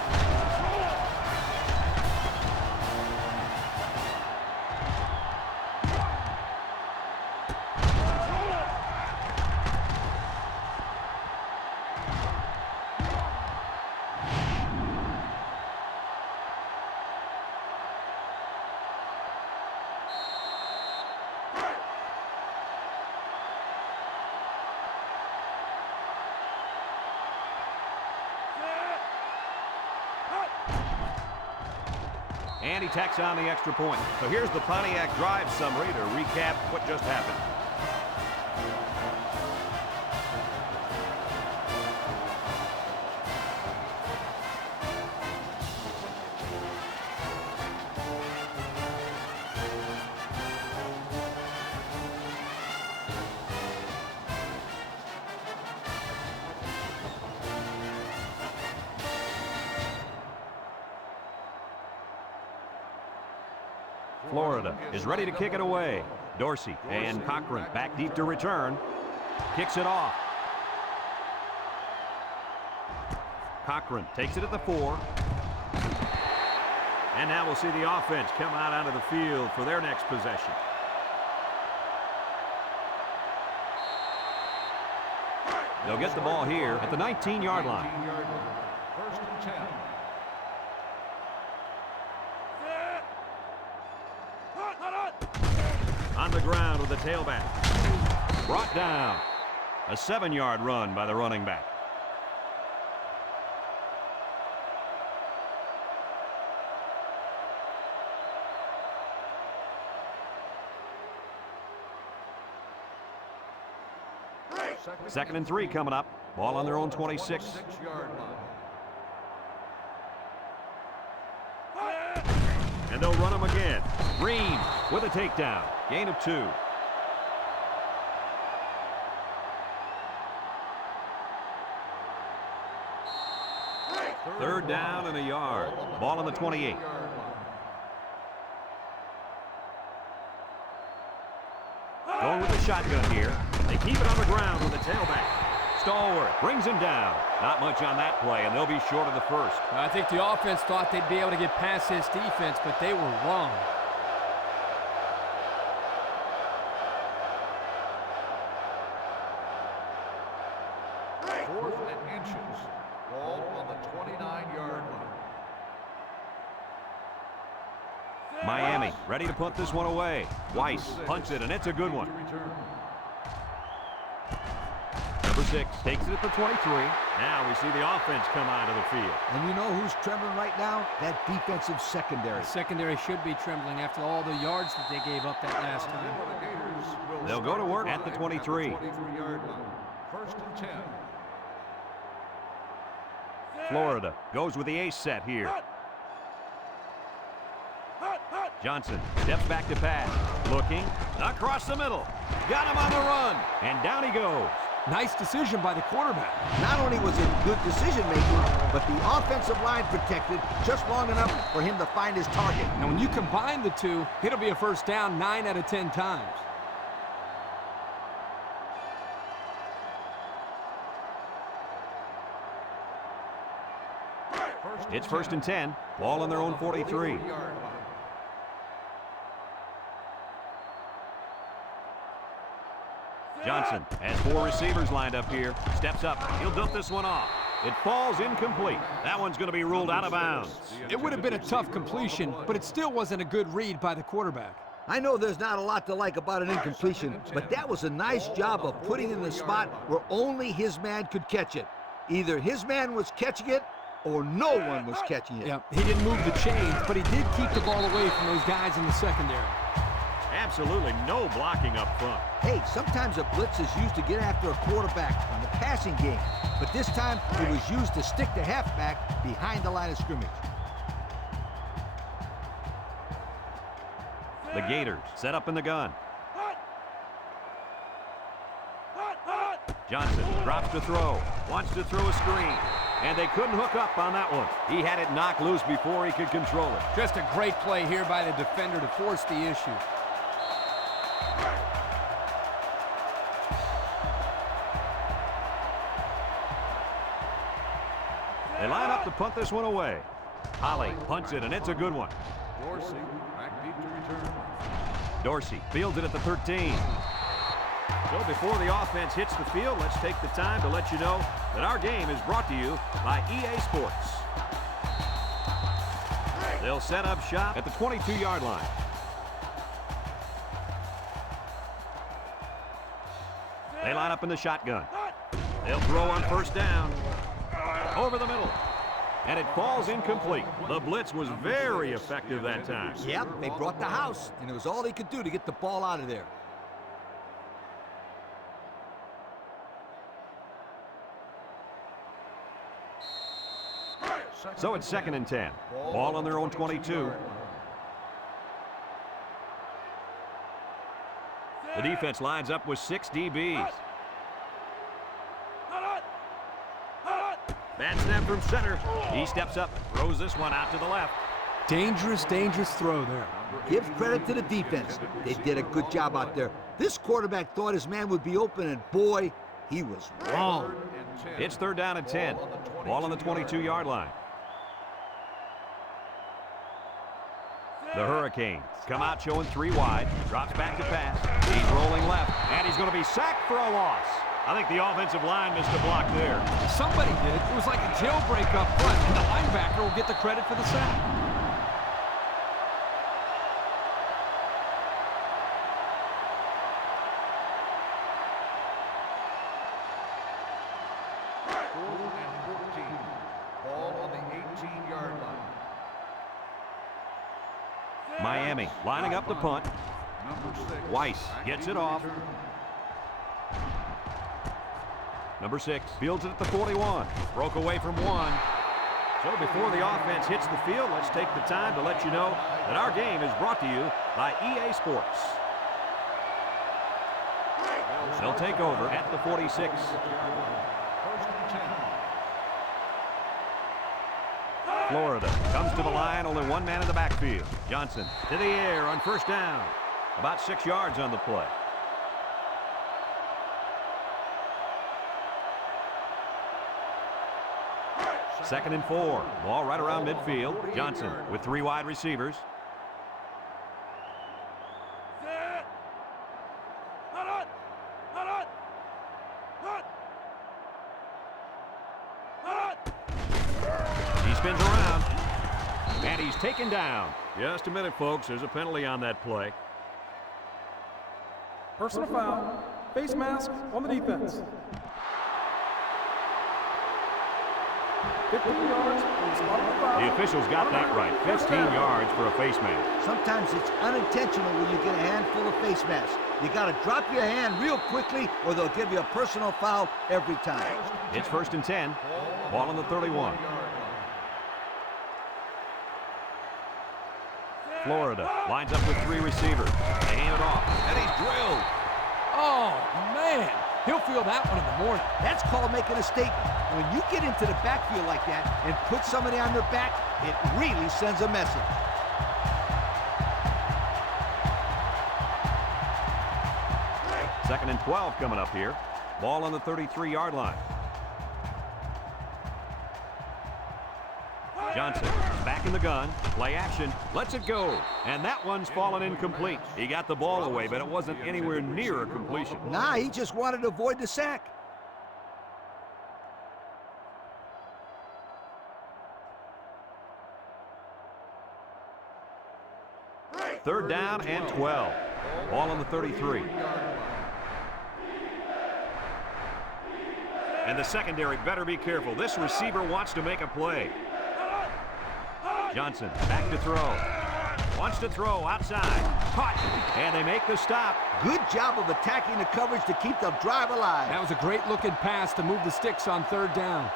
And he tacks on the extra point. So here's the Pontiac drive summary to recap what just happened. Florida is ready to kick it away. Dorsey and Cochran back deep to return. Kicks it off. Cochran takes it at the 4. And now we'll see the offense come out onto the field for their next possession. They'll get the ball here at the 19-yard line. First and 10. On the ground with the tailback. Brought down. A 7-yard run by the running back. Second and 3 coming up. Ball on their own 26. 26-yard line. And they'll run him again. Green with a takedown. Gain of 2. Third down and a yard. Ball on the 28. Going with the shotgun here. They keep it on the ground with the tailback. Stallworth brings him down. Not much on that play, and they'll be short of the first. I think the offense thought they'd be able to get past this defense, but they were wrong. Fourth and inches. Ball on the 29-yard line. Miami ready to punt this one away. Weiss punts it, and it's a good one. Number 6 takes it at the 23. Now we see the offense come onto the field. And you know who's trembling right now? That defensive secondary. The secondary should be trembling after all the yards that they gave up that last time. They'll go to work at the 23. 23-yard line. First and 10. Florida goes with the ace set here. Johnson steps back to pass. Looking across the middle. Got him on the run. And down he goes. Nice decision by the quarterback. Not only was it good decision-making, but the offensive line protected just long enough for him to find his target. Now, when you combine the two, it'll be a first down 9 out of 10 times. It's first and 10. Ball on their own 43. Johnson has 4 receivers lined up here. Steps up. He'll dump this one off. It falls incomplete. That one's going to be ruled out of bounds. It would have been a tough completion, but it still wasn't a good read by the quarterback. I know there's not a lot to like about an incompletion, but that was a nice job of putting it in the spot where only his man could catch it. Either his man was catching it, or no one was catching it. Yeah, he didn't move the chains, but he did keep the ball away from those guys in the secondary. Absolutely no blocking up front. Hey, sometimes a blitz is used to get after a quarterback in the passing game, but this time it was used to stick the halfback behind the line of scrimmage. The Gators set up in the gun. Johnson drops to throw. Wants to throw a screen. And they couldn't hook up on that one. He had it knocked loose before he could control it. Just a great play here by the defender to force the issue. They line up to punt this one away. Holly punts it, and it's a good one. Dorsey back deep to return. Dorsey fields it at the 13. So before the offense hits the field, let's take the time to let you know that our game is brought to you by EA Sports. They'll set up shop at the 22-yard line. They line up in the shotgun. They'll throw on first down. Over the middle. and it falls incomplete. The blitz was very effective that time. Yep, they brought the house, and it was all they could do to get the ball out of there. So it's 2nd and 10. Ball on their own 22. The defense lines up with 6 DBs. Bad snap from center. He steps up, throws this one out to the left. Dangerous, dangerous throw there. Give credit to the defense. They did a good job out there. This quarterback thought his man would be open, and boy, he was wrong. It's 3rd down and 10. Ball on the 22-yard line. The Hurricanes come out showing 3 wide. Drops back to pass. He's rolling left, and he's going to be sacked for a loss. I think the offensive line missed a block there. Somebody did. It was like a jailbreak up front, and the linebacker will get the credit for the sack. Ball on the 18-yard line. Miami lining up the punt. Number 6. Weiss gets it off. Number 6 fields it at the 41. Broke away from 1. So before the offense hits the field, let's take the time to let you know that our game is brought to you by EA Sports. They'll take over at the 46. 1st and 10. Florida comes to the line, only 1 man in the backfield. Johnson to the air on 1st down. About 6 yards on the play. Second and 4. Ball right around midfield. Johnson with 3 wide receivers. He spins around. And he's taken down. Just a minute, folks. There's a penalty on that play. Personal foul, face mask on the defense. 15 yards from the spot of the foul. The officials got that right. 15 yards for a face mask. Sometimes it's unintentional when you get a handful of face masks. You got to drop your hand real quickly, or they'll give you a personal foul every time. It's 1st and 10. Ball on the 31. Florida lines up with 3 receivers. They hand it off, and he's drilled. Oh, man. He'll feel that one in the morning. That's called making a statement. When you get into the backfield like that and put somebody on their back, it really sends a message. Second and 12 coming up here. Ball on the 33-yard line. Johnson is back in the gun. Play action. Lets it go. And that one's fallen incomplete. He got the ball away, but it wasn't anywhere near a completion. Nah, he just wanted to avoid the sack. Third down and 12. Ball on the 33. And the secondary better be careful. This receiver wants to make a play. Johnson back to throw. Wants to throw outside. Caught. And they make the stop. Good job of attacking the coverage to keep the drive alive. That was a great looking pass to move the sticks on 3rd down.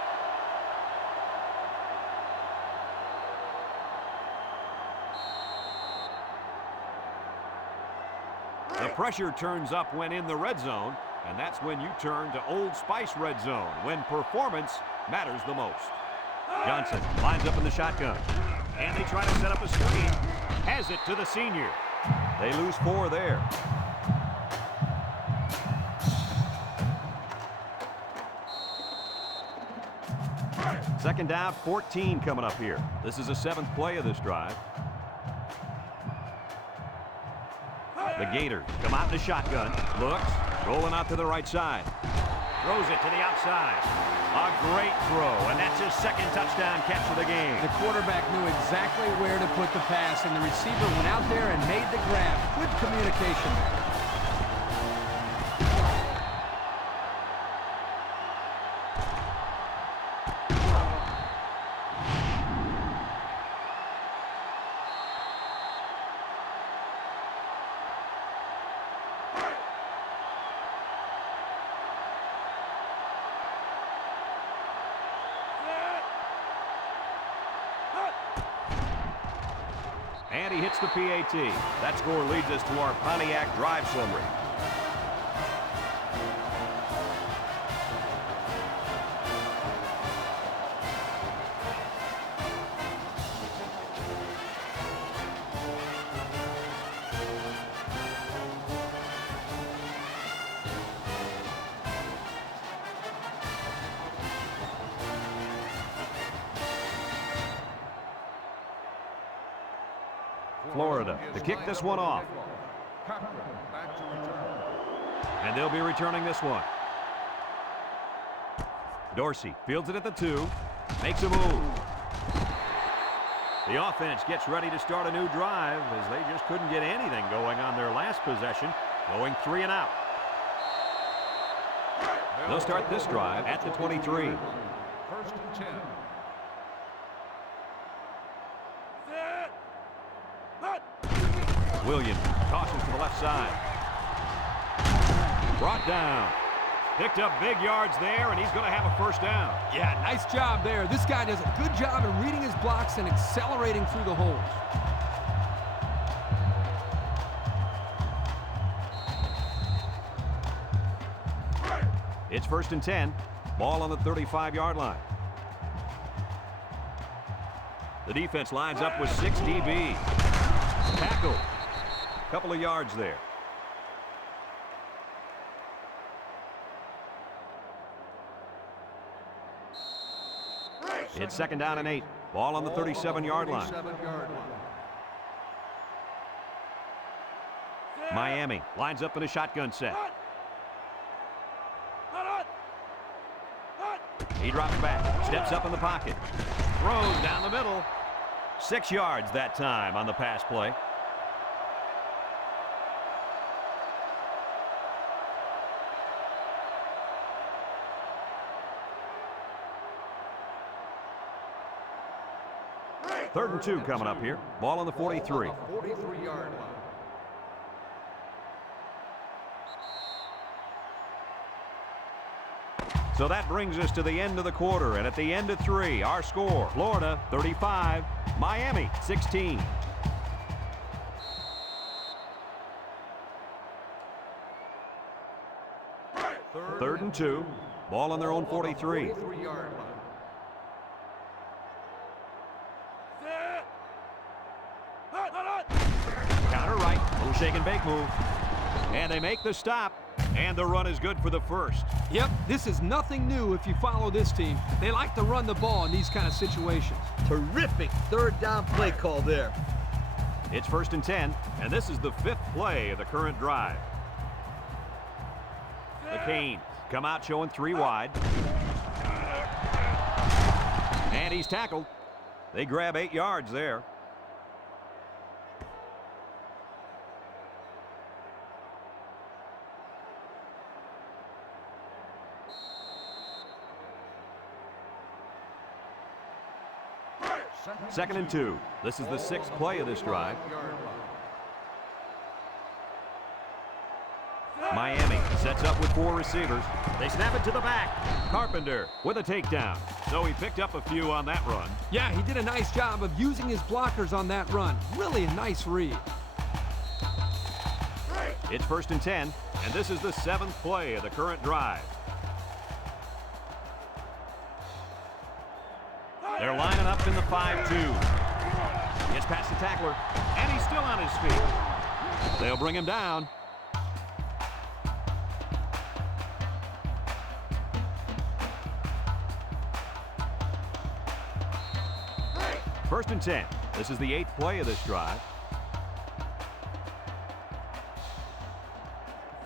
The pressure turns up when in the red zone, and that's when you turn to Old Spice red zone, when performance matters the most. Johnson lines up in the shotgun, and they try to set up a screen. Has it to the senior. They lose 4 there. Second down, 14 coming up here. This is the 7th play of this drive. The Gators come out in the shotgun. Looks, rolling out to the right side. Throws it to the outside. A great throw, and that's his 2nd touchdown catch of the game. The quarterback knew exactly where to put the pass, and the receiver went out there and made the grab. Good communication there. hits the PAT. That score leads us to our Pontiac drive summary. Florida to kick this one off. And they'll be returning this one. Dorsey fields it at the 2. Makes a move. The offense gets ready to start a new drive as they just couldn't get anything going on their last possession, going 3 and out. They'll start this drive at the 23. 1st and 10. Williams tosses to the left side. Brought down. Picked up big yards there, and he's going to have a first down. Yeah, nice job there. This guy does a good job in reading his blocks and accelerating through the holes. It's 1st and 10. Ball on the 35-yard line. The defense lines up with 6 DBs. Tackle. Couple of yards there. It's 2nd down and 8. Ball on the 37-yard line. Miami lines up in a shotgun set. He drops back, steps up in the pocket, throws down the middle. 6 yards that time on the pass play. Third and 2 coming up here. Ball on the 43. 43-yard line. So that brings us to the end of the quarter, and at the end of 3, our score, Florida 35, Miami 16. Third and 2, ball on their own 43. 43-yard line. Counter right, little shake and bake move. And they make the stop, and the run is good for the first. Yep, this is nothing new if you follow this team. They like to run the ball in these kind of situations. Terrific 3rd down play call there. It's 1st and 10, and this is the 5th play of the current drive. The Canes come out showing 3 wide. And he's tackled. They grab 8 yards there. Second and 2. This is the 6th play of this drive. Miami sets up with 4 receivers. They snap it to the back. Carpenter with a takedown. So he picked up a few on that run. Yeah, he did a nice job of using his blockers on that run. Really a nice read. It's 1st and 10, and this is the 7th play of the current drive. They're lining up in the 5-2. Gets past the tackler, and he's still on his feet. They'll bring him down. First and 10. This is the 8th play of this drive.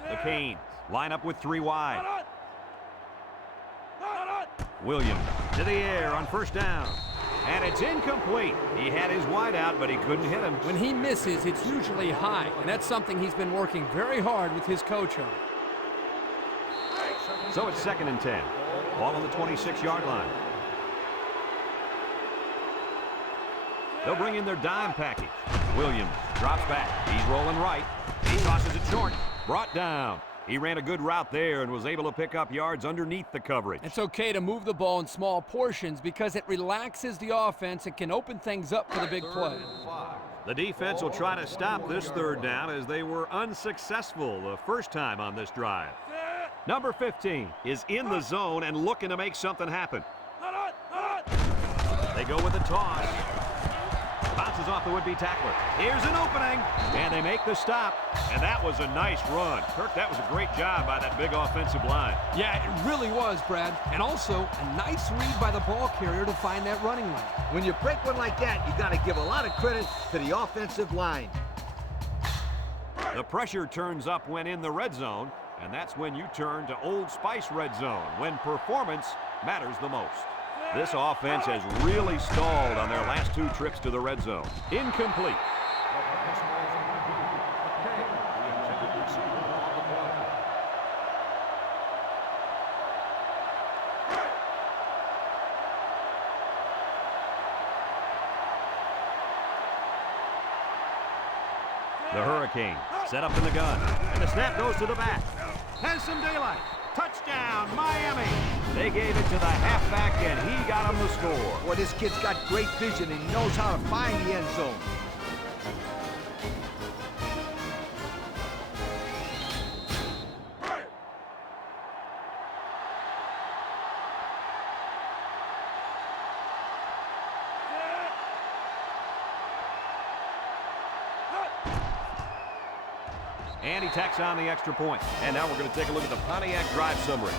The Canes line up with 3 wide. Williams to the air on 1st down. And it's incomplete. He had his wide out, but he couldn't hit him. When he misses, it's usually high, and that's something he's been working very hard with his coach on. So it's 2nd and 10. Ball on the 26-yard line. They'll bring in their dime package. Williams drops back. He's rolling right. He tosses it short. Brought down. He ran a good route there and was able to pick up yards underneath the coverage. It's okay to move the ball in small portions because it relaxes the offense and can open things up for the big play. The defense will try to stop this third down as they were unsuccessful the first time on this drive. Number 15 is in the zone and looking to make something happen. They go with the toss. Bounces off the would-be tackler. Here's an opening, and they make the stop. And that was a nice run. Kirk, that was a great job by that big offensive line. Yeah, it really was, Brad. And also, a nice read by the ball carrier to find that running lane. When you break one like that, you got to give a lot of credit to the offensive line. The pressure turns up when in the red zone, and that's when you turn to Old Spice red zone, when performance matters the most. This offense has really stalled on their last 2 trips to the red zone. Incomplete. The Hurricane set up in the gun, and the snap goes to the back. Has some daylight. Touchdown, Miami. They gave it to the halfback, and he got him the score. Well, this kid's got great vision, and he knows how to find the end zone. And he tacks on the extra point. And now we're going to take a look at the Pontiac drive summary.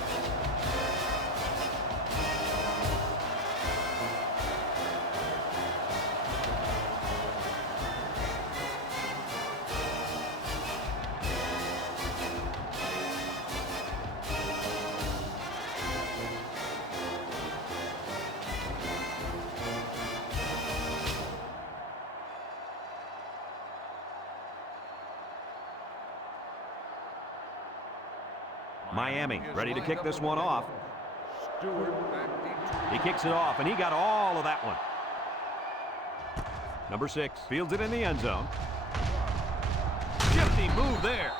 Miami ready to kick this one off. He kicks it off, and he got all of that one. Number 6 fields it in the end zone. Shifty move there.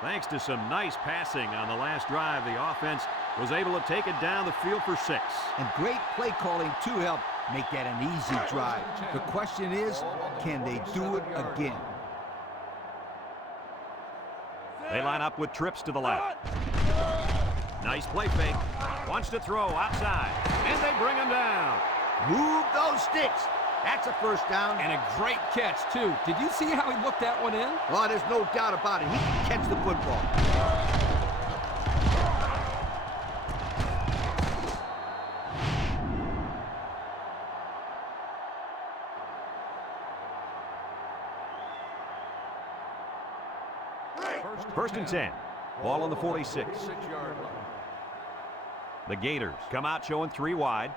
Thanks to some nice passing on the last drive, the offense was able to take it down the field for 6. And great play calling to help make that an easy drive. The question is, can they do it again? They line up with trips to the left. Nice play fake. Wants to throw outside. And they bring him down. Move those sticks. That's a first down. And a great catch, too. Did you see how he looked that one in? Oh, there's no doubt about it. He can catch the football. First and 10. Ball on the 46. The Gators come out showing 3 wide.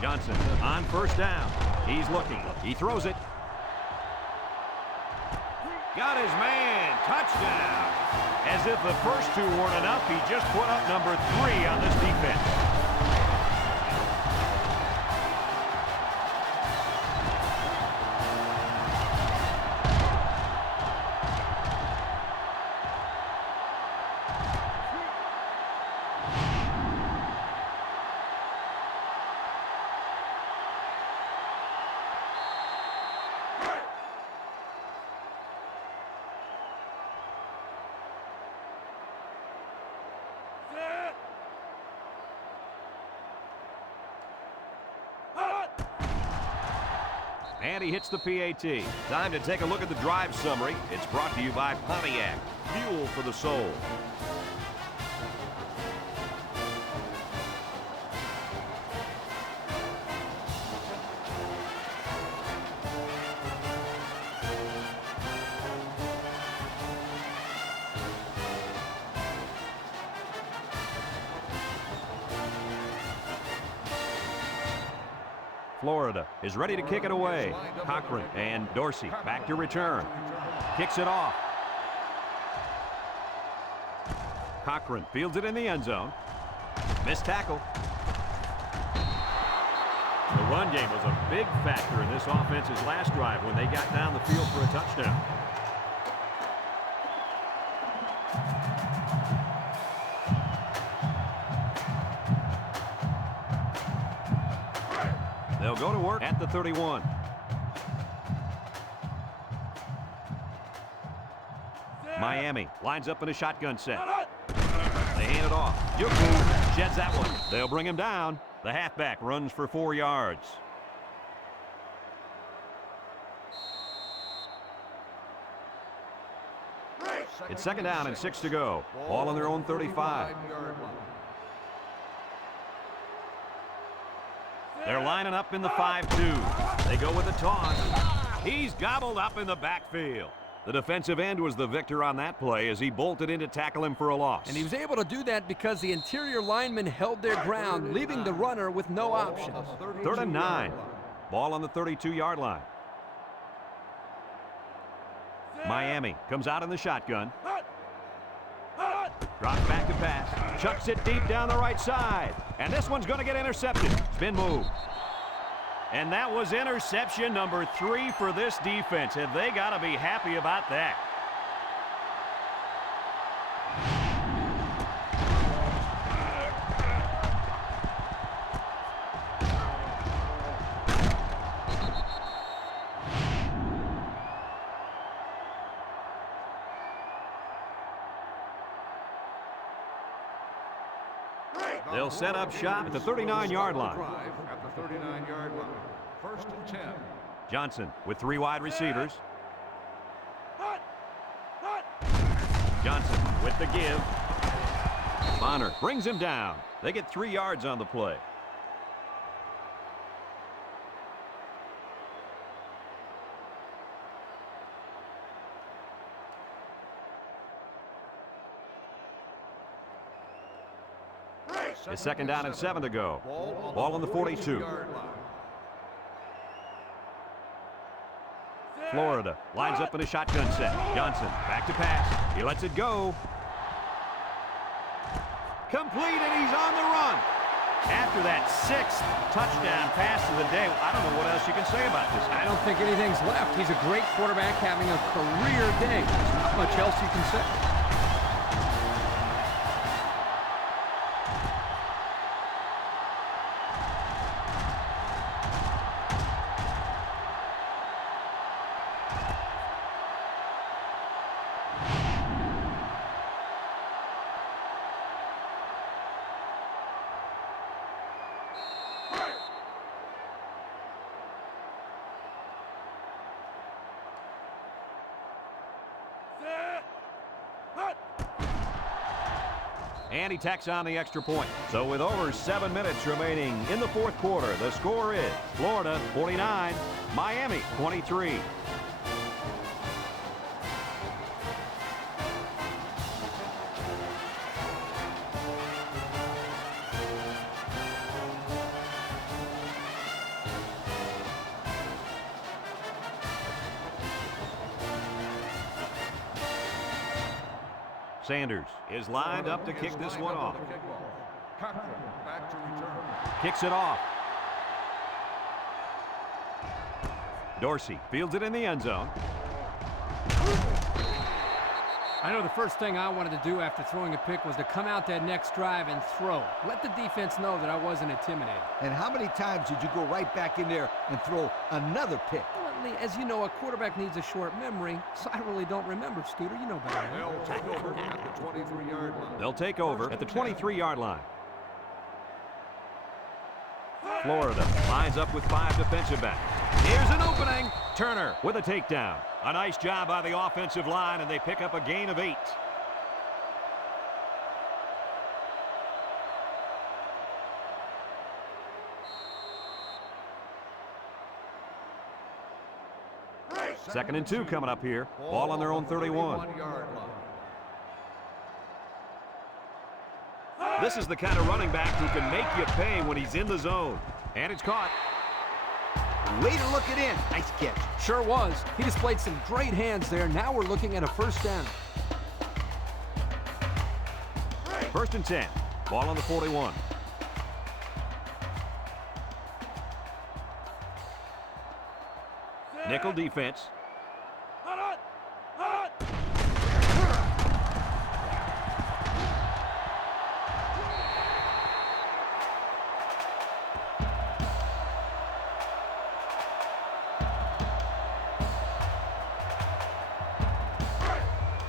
Johnson on first down. He's looking. He throws it. Got his man. Touchdown. As if the first 2 weren't enough, he just put up number 3 on this defense. And he hits the PAT. Time to take a look at the drive summary. It's brought to you by Pontiac. Fuel for the soul. Florida is ready to kick it away. Cochran and Dorsey back to return. Kicks it off. Cochran fields it in the end zone. Missed tackle. The run game was a big factor in this offense's last drive when they got down the field for a touchdown. They'll go to work at the 31. Miami lines up in a shotgun set. They hand it off. Yuku sheds that one. They'll bring him down. The halfback runs for 4 yards. It's second down and 6 to go. Ball on their own 35. They're lining up in the 5-2. They go with the toss. He's gobbled up in the backfield. The defensive end was the victor on that play as he bolted in to tackle him for a loss. And he was able to do that because the interior linemen held their ground, leaving the runner with no options. 3rd and 9. Ball on the 32-yard line. Miami comes out in the shotgun. Drops back to pass. Chucks it deep down the right side. And this one's going to get intercepted. Spin move. And that was interception number 3 for this defense. Have they got to be happy about that? They'll set up shop at the 39-yard line. At the 39-yard line. 1st and 10. Johnson with 3 wide receivers. Johnson with the give. Bonner brings him down. They get 3 yards on the play. It's second down and 7 to go. Ball on the 42. Florida lines up in a shotgun set. Johnson back to pass. He lets it go. Complete, and he's on the run. After that 6th touchdown pass of the day, I don't know what else you can say about this guy. I don't think anything's left. He's a great quarterback having a career day. There's not much else you can say. And he tacks on the extra point. So with over 7 minutes remaining in the 4th quarter, the score is Florida 49, Miami 23. Sanders is lined up to kick this one off. Back to return. Kicks it off. Dorsey fields it in the end zone. I know the first thing I wanted to do after throwing a pick was to come out that next drive and throw. Let the defense know that I wasn't intimidated. And how many times did you go right back in there and throw another pick? Well, as you know, a quarterback needs a short memory, so I really don't remember, Scooter. You know better. They'll take over at the 23-yard line. They'll take over at the 23-yard line. Florida lines up with 5 defensive backs. Here's an opening. Turner with a takedown. A nice job by the offensive line, and they pick up a gain of 8. Second and 2 coming up here. Ball on their own 31. This is the kind of running back who can make you pay when he's in the zone. And it's caught. Way to look it in. Nice catch. Sure was. He displayed some great hands there. Now we're looking at a first down. 1st and 10. Ball on the 41. Nickel defense.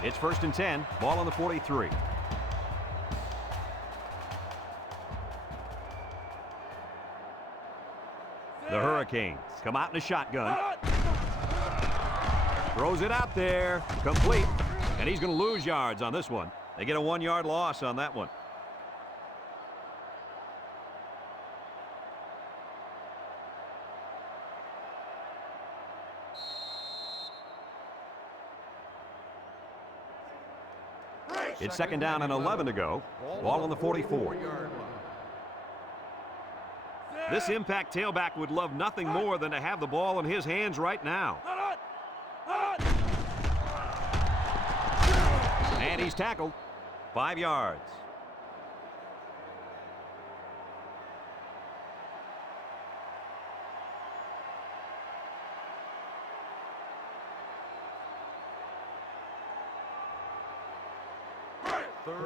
It's 1st and 10, ball on the 43. The Hurricanes come out in a shotgun. Throws it out there, complete, and he's going to lose yards on this one. They get a 1-yard loss on that one. It's 2nd down and 11 to go. Ball on the 44. This impact tailback would love nothing more than to have the ball in his hands right now. And he's tackled. 5 yards.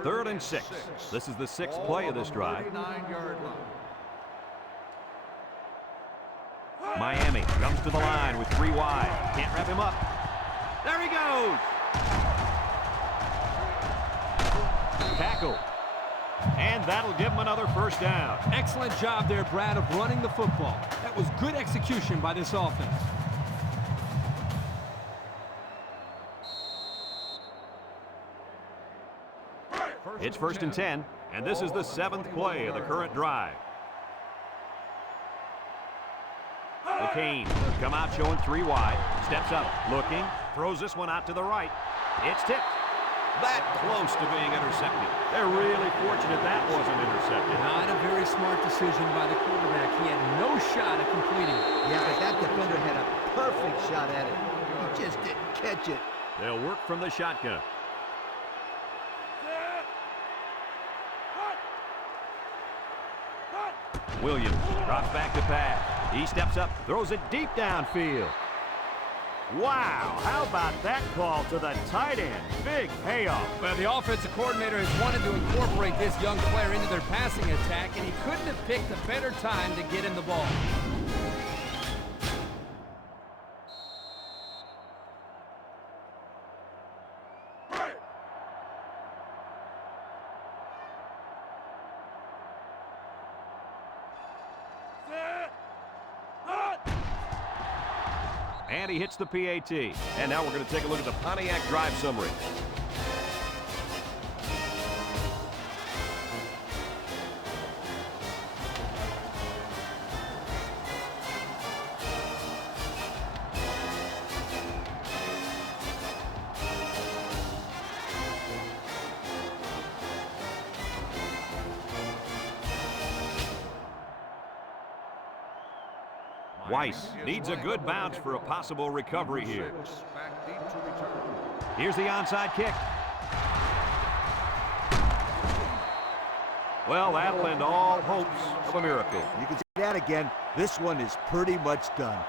Third and 6. This is the 6th play of this drive. Miami comes to the line with 3 wide. Can't wrap him up. There he goes. Tackle. And that'll give him another 1st down. Excellent job there, Brad, of running the football. That was good execution by this offense. It's 1st and 10, and this is the 7th play of the current drive. The Canes come out showing 3 wide. Steps up, looking, throws this one out to the right. It's tipped. That close to being intercepted. They're really fortunate that wasn't intercepted. Not a very smart decision by the quarterback. He had no shot at completing it. Yeah, but that defender had a perfect shot at it. He just didn't catch it. They'll work from the shotgun. Williams drops back to pass. He steps up, throws it deep downfield. Wow, how about that call to the tight end? Big payoff. Well, the offensive coordinator has wanted to incorporate this young player into their passing attack, and he couldn't have picked a better time to get him the ball. And he hits the PAT. And now we're going to take a look at the Pontiac drive summary. Weiss needs a good bounce for a possible recovery here. Here's the onside kick. Well, that'll end all hopes of a miracle. You can see that again. This one is pretty much done.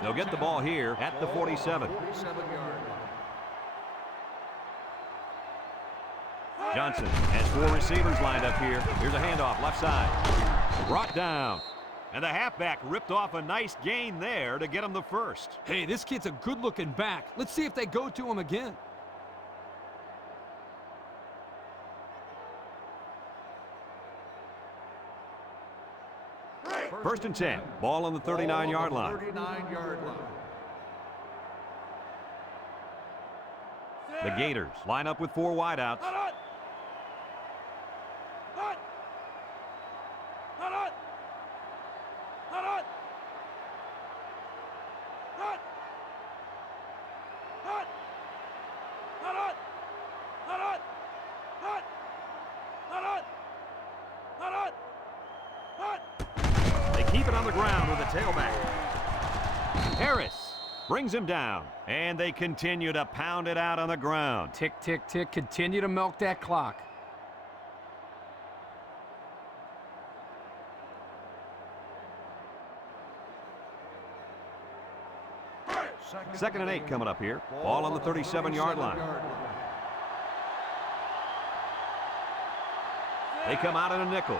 They'll get the ball here at the 47. Johnson has 4 receivers lined up here. Here's a handoff, left side. Brought down. And the halfback ripped off a nice gain there to get him the first. Hey, this kid's a good-looking back. Let's see if they go to him again. First and 10. Ball on the 39-yard line. 39-yard line. The Gators line up with 4 wideouts. They keep it on the ground with the tailback. Harris brings him down, and they continue to pound it out on the ground. Tick, tick, tick. Continue to milk that clock. Second and 8 coming up here. Ball on the 37-yard line. They come out in a nickel.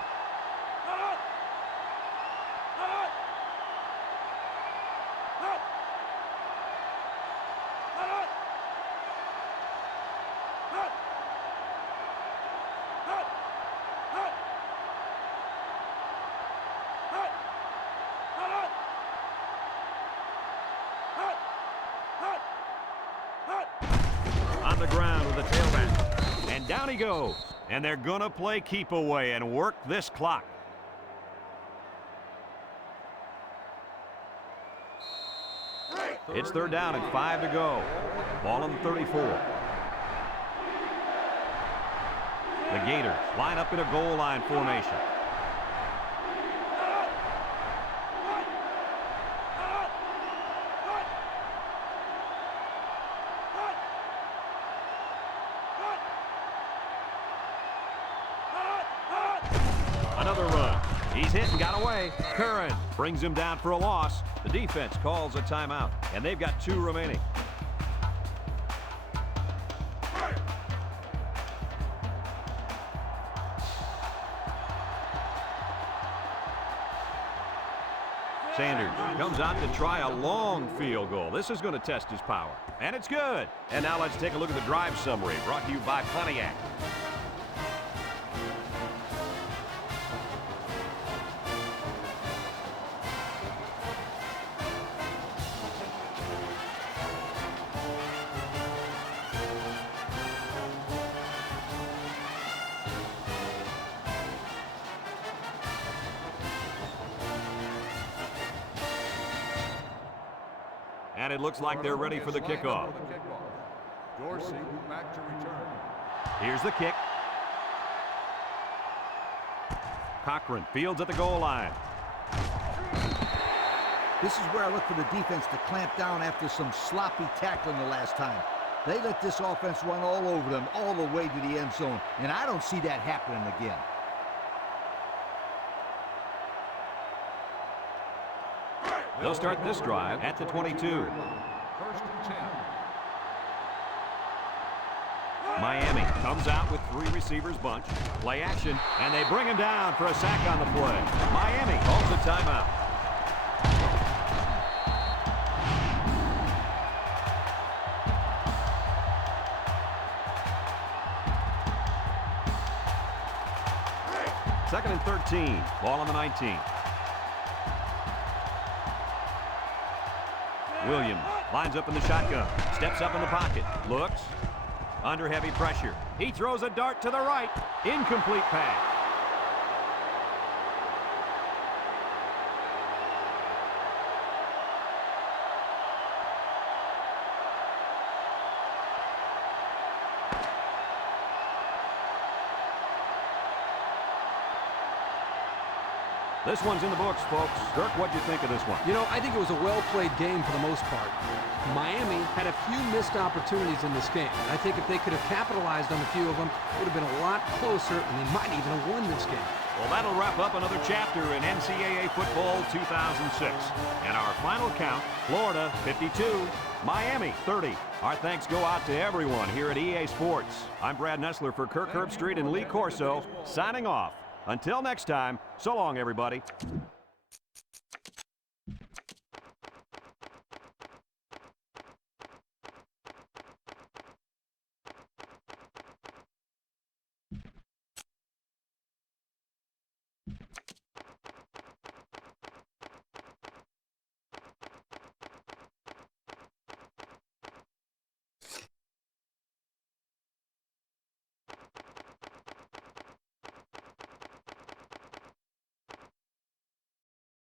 on the ground with the tailback. And down he goes. And they're going to play keep away and work this clock. It's third down and 5 to go. Ball on the 34. The Gators line up in a goal line formation. Another run. He's hit and got away. Curran brings him down for a loss. The defense calls a timeout, and they've got 2 remaining. Sanders comes out to try a long field goal. This is going to test his power, and it's good. And now let's take a look at the drive summary brought to you by Pontiac. And it looks like they're ready for the kickoff. Dorsey back to return. Here's the kick. Cochran fields at the goal line. This is where I look for the defense to clamp down after some sloppy tackling the last time. They let this offense run all over them all the way to the end zone, and I don't see that happening again. They'll start this drive at the 22. First and 10. Miami comes out with 3 receivers bunch. Play action, and they bring him down for a sack on the play. Miami calls a timeout. Second and 13. Ball on the 19. Williams lines up in the shotgun, steps up in the pocket, looks, under heavy pressure. He throws a dart to the right, incomplete pass. This one's in the books, folks. Dirk, what'd you think of this one? You know, I think it was a well-played game for the most part. Miami had a few missed opportunities in this game. I think if they could have capitalized on a few of them, it would have been a lot closer, and they might even have won this game. Well, that'll wrap up another chapter in NCAA football 2006. And our final count, Florida 52, Miami 30. Our thanks go out to everyone here at EA Sports. I'm Brad Nessler for Kirk Herbstreit and Lee Corso, signing off. Until next time, so long, everybody.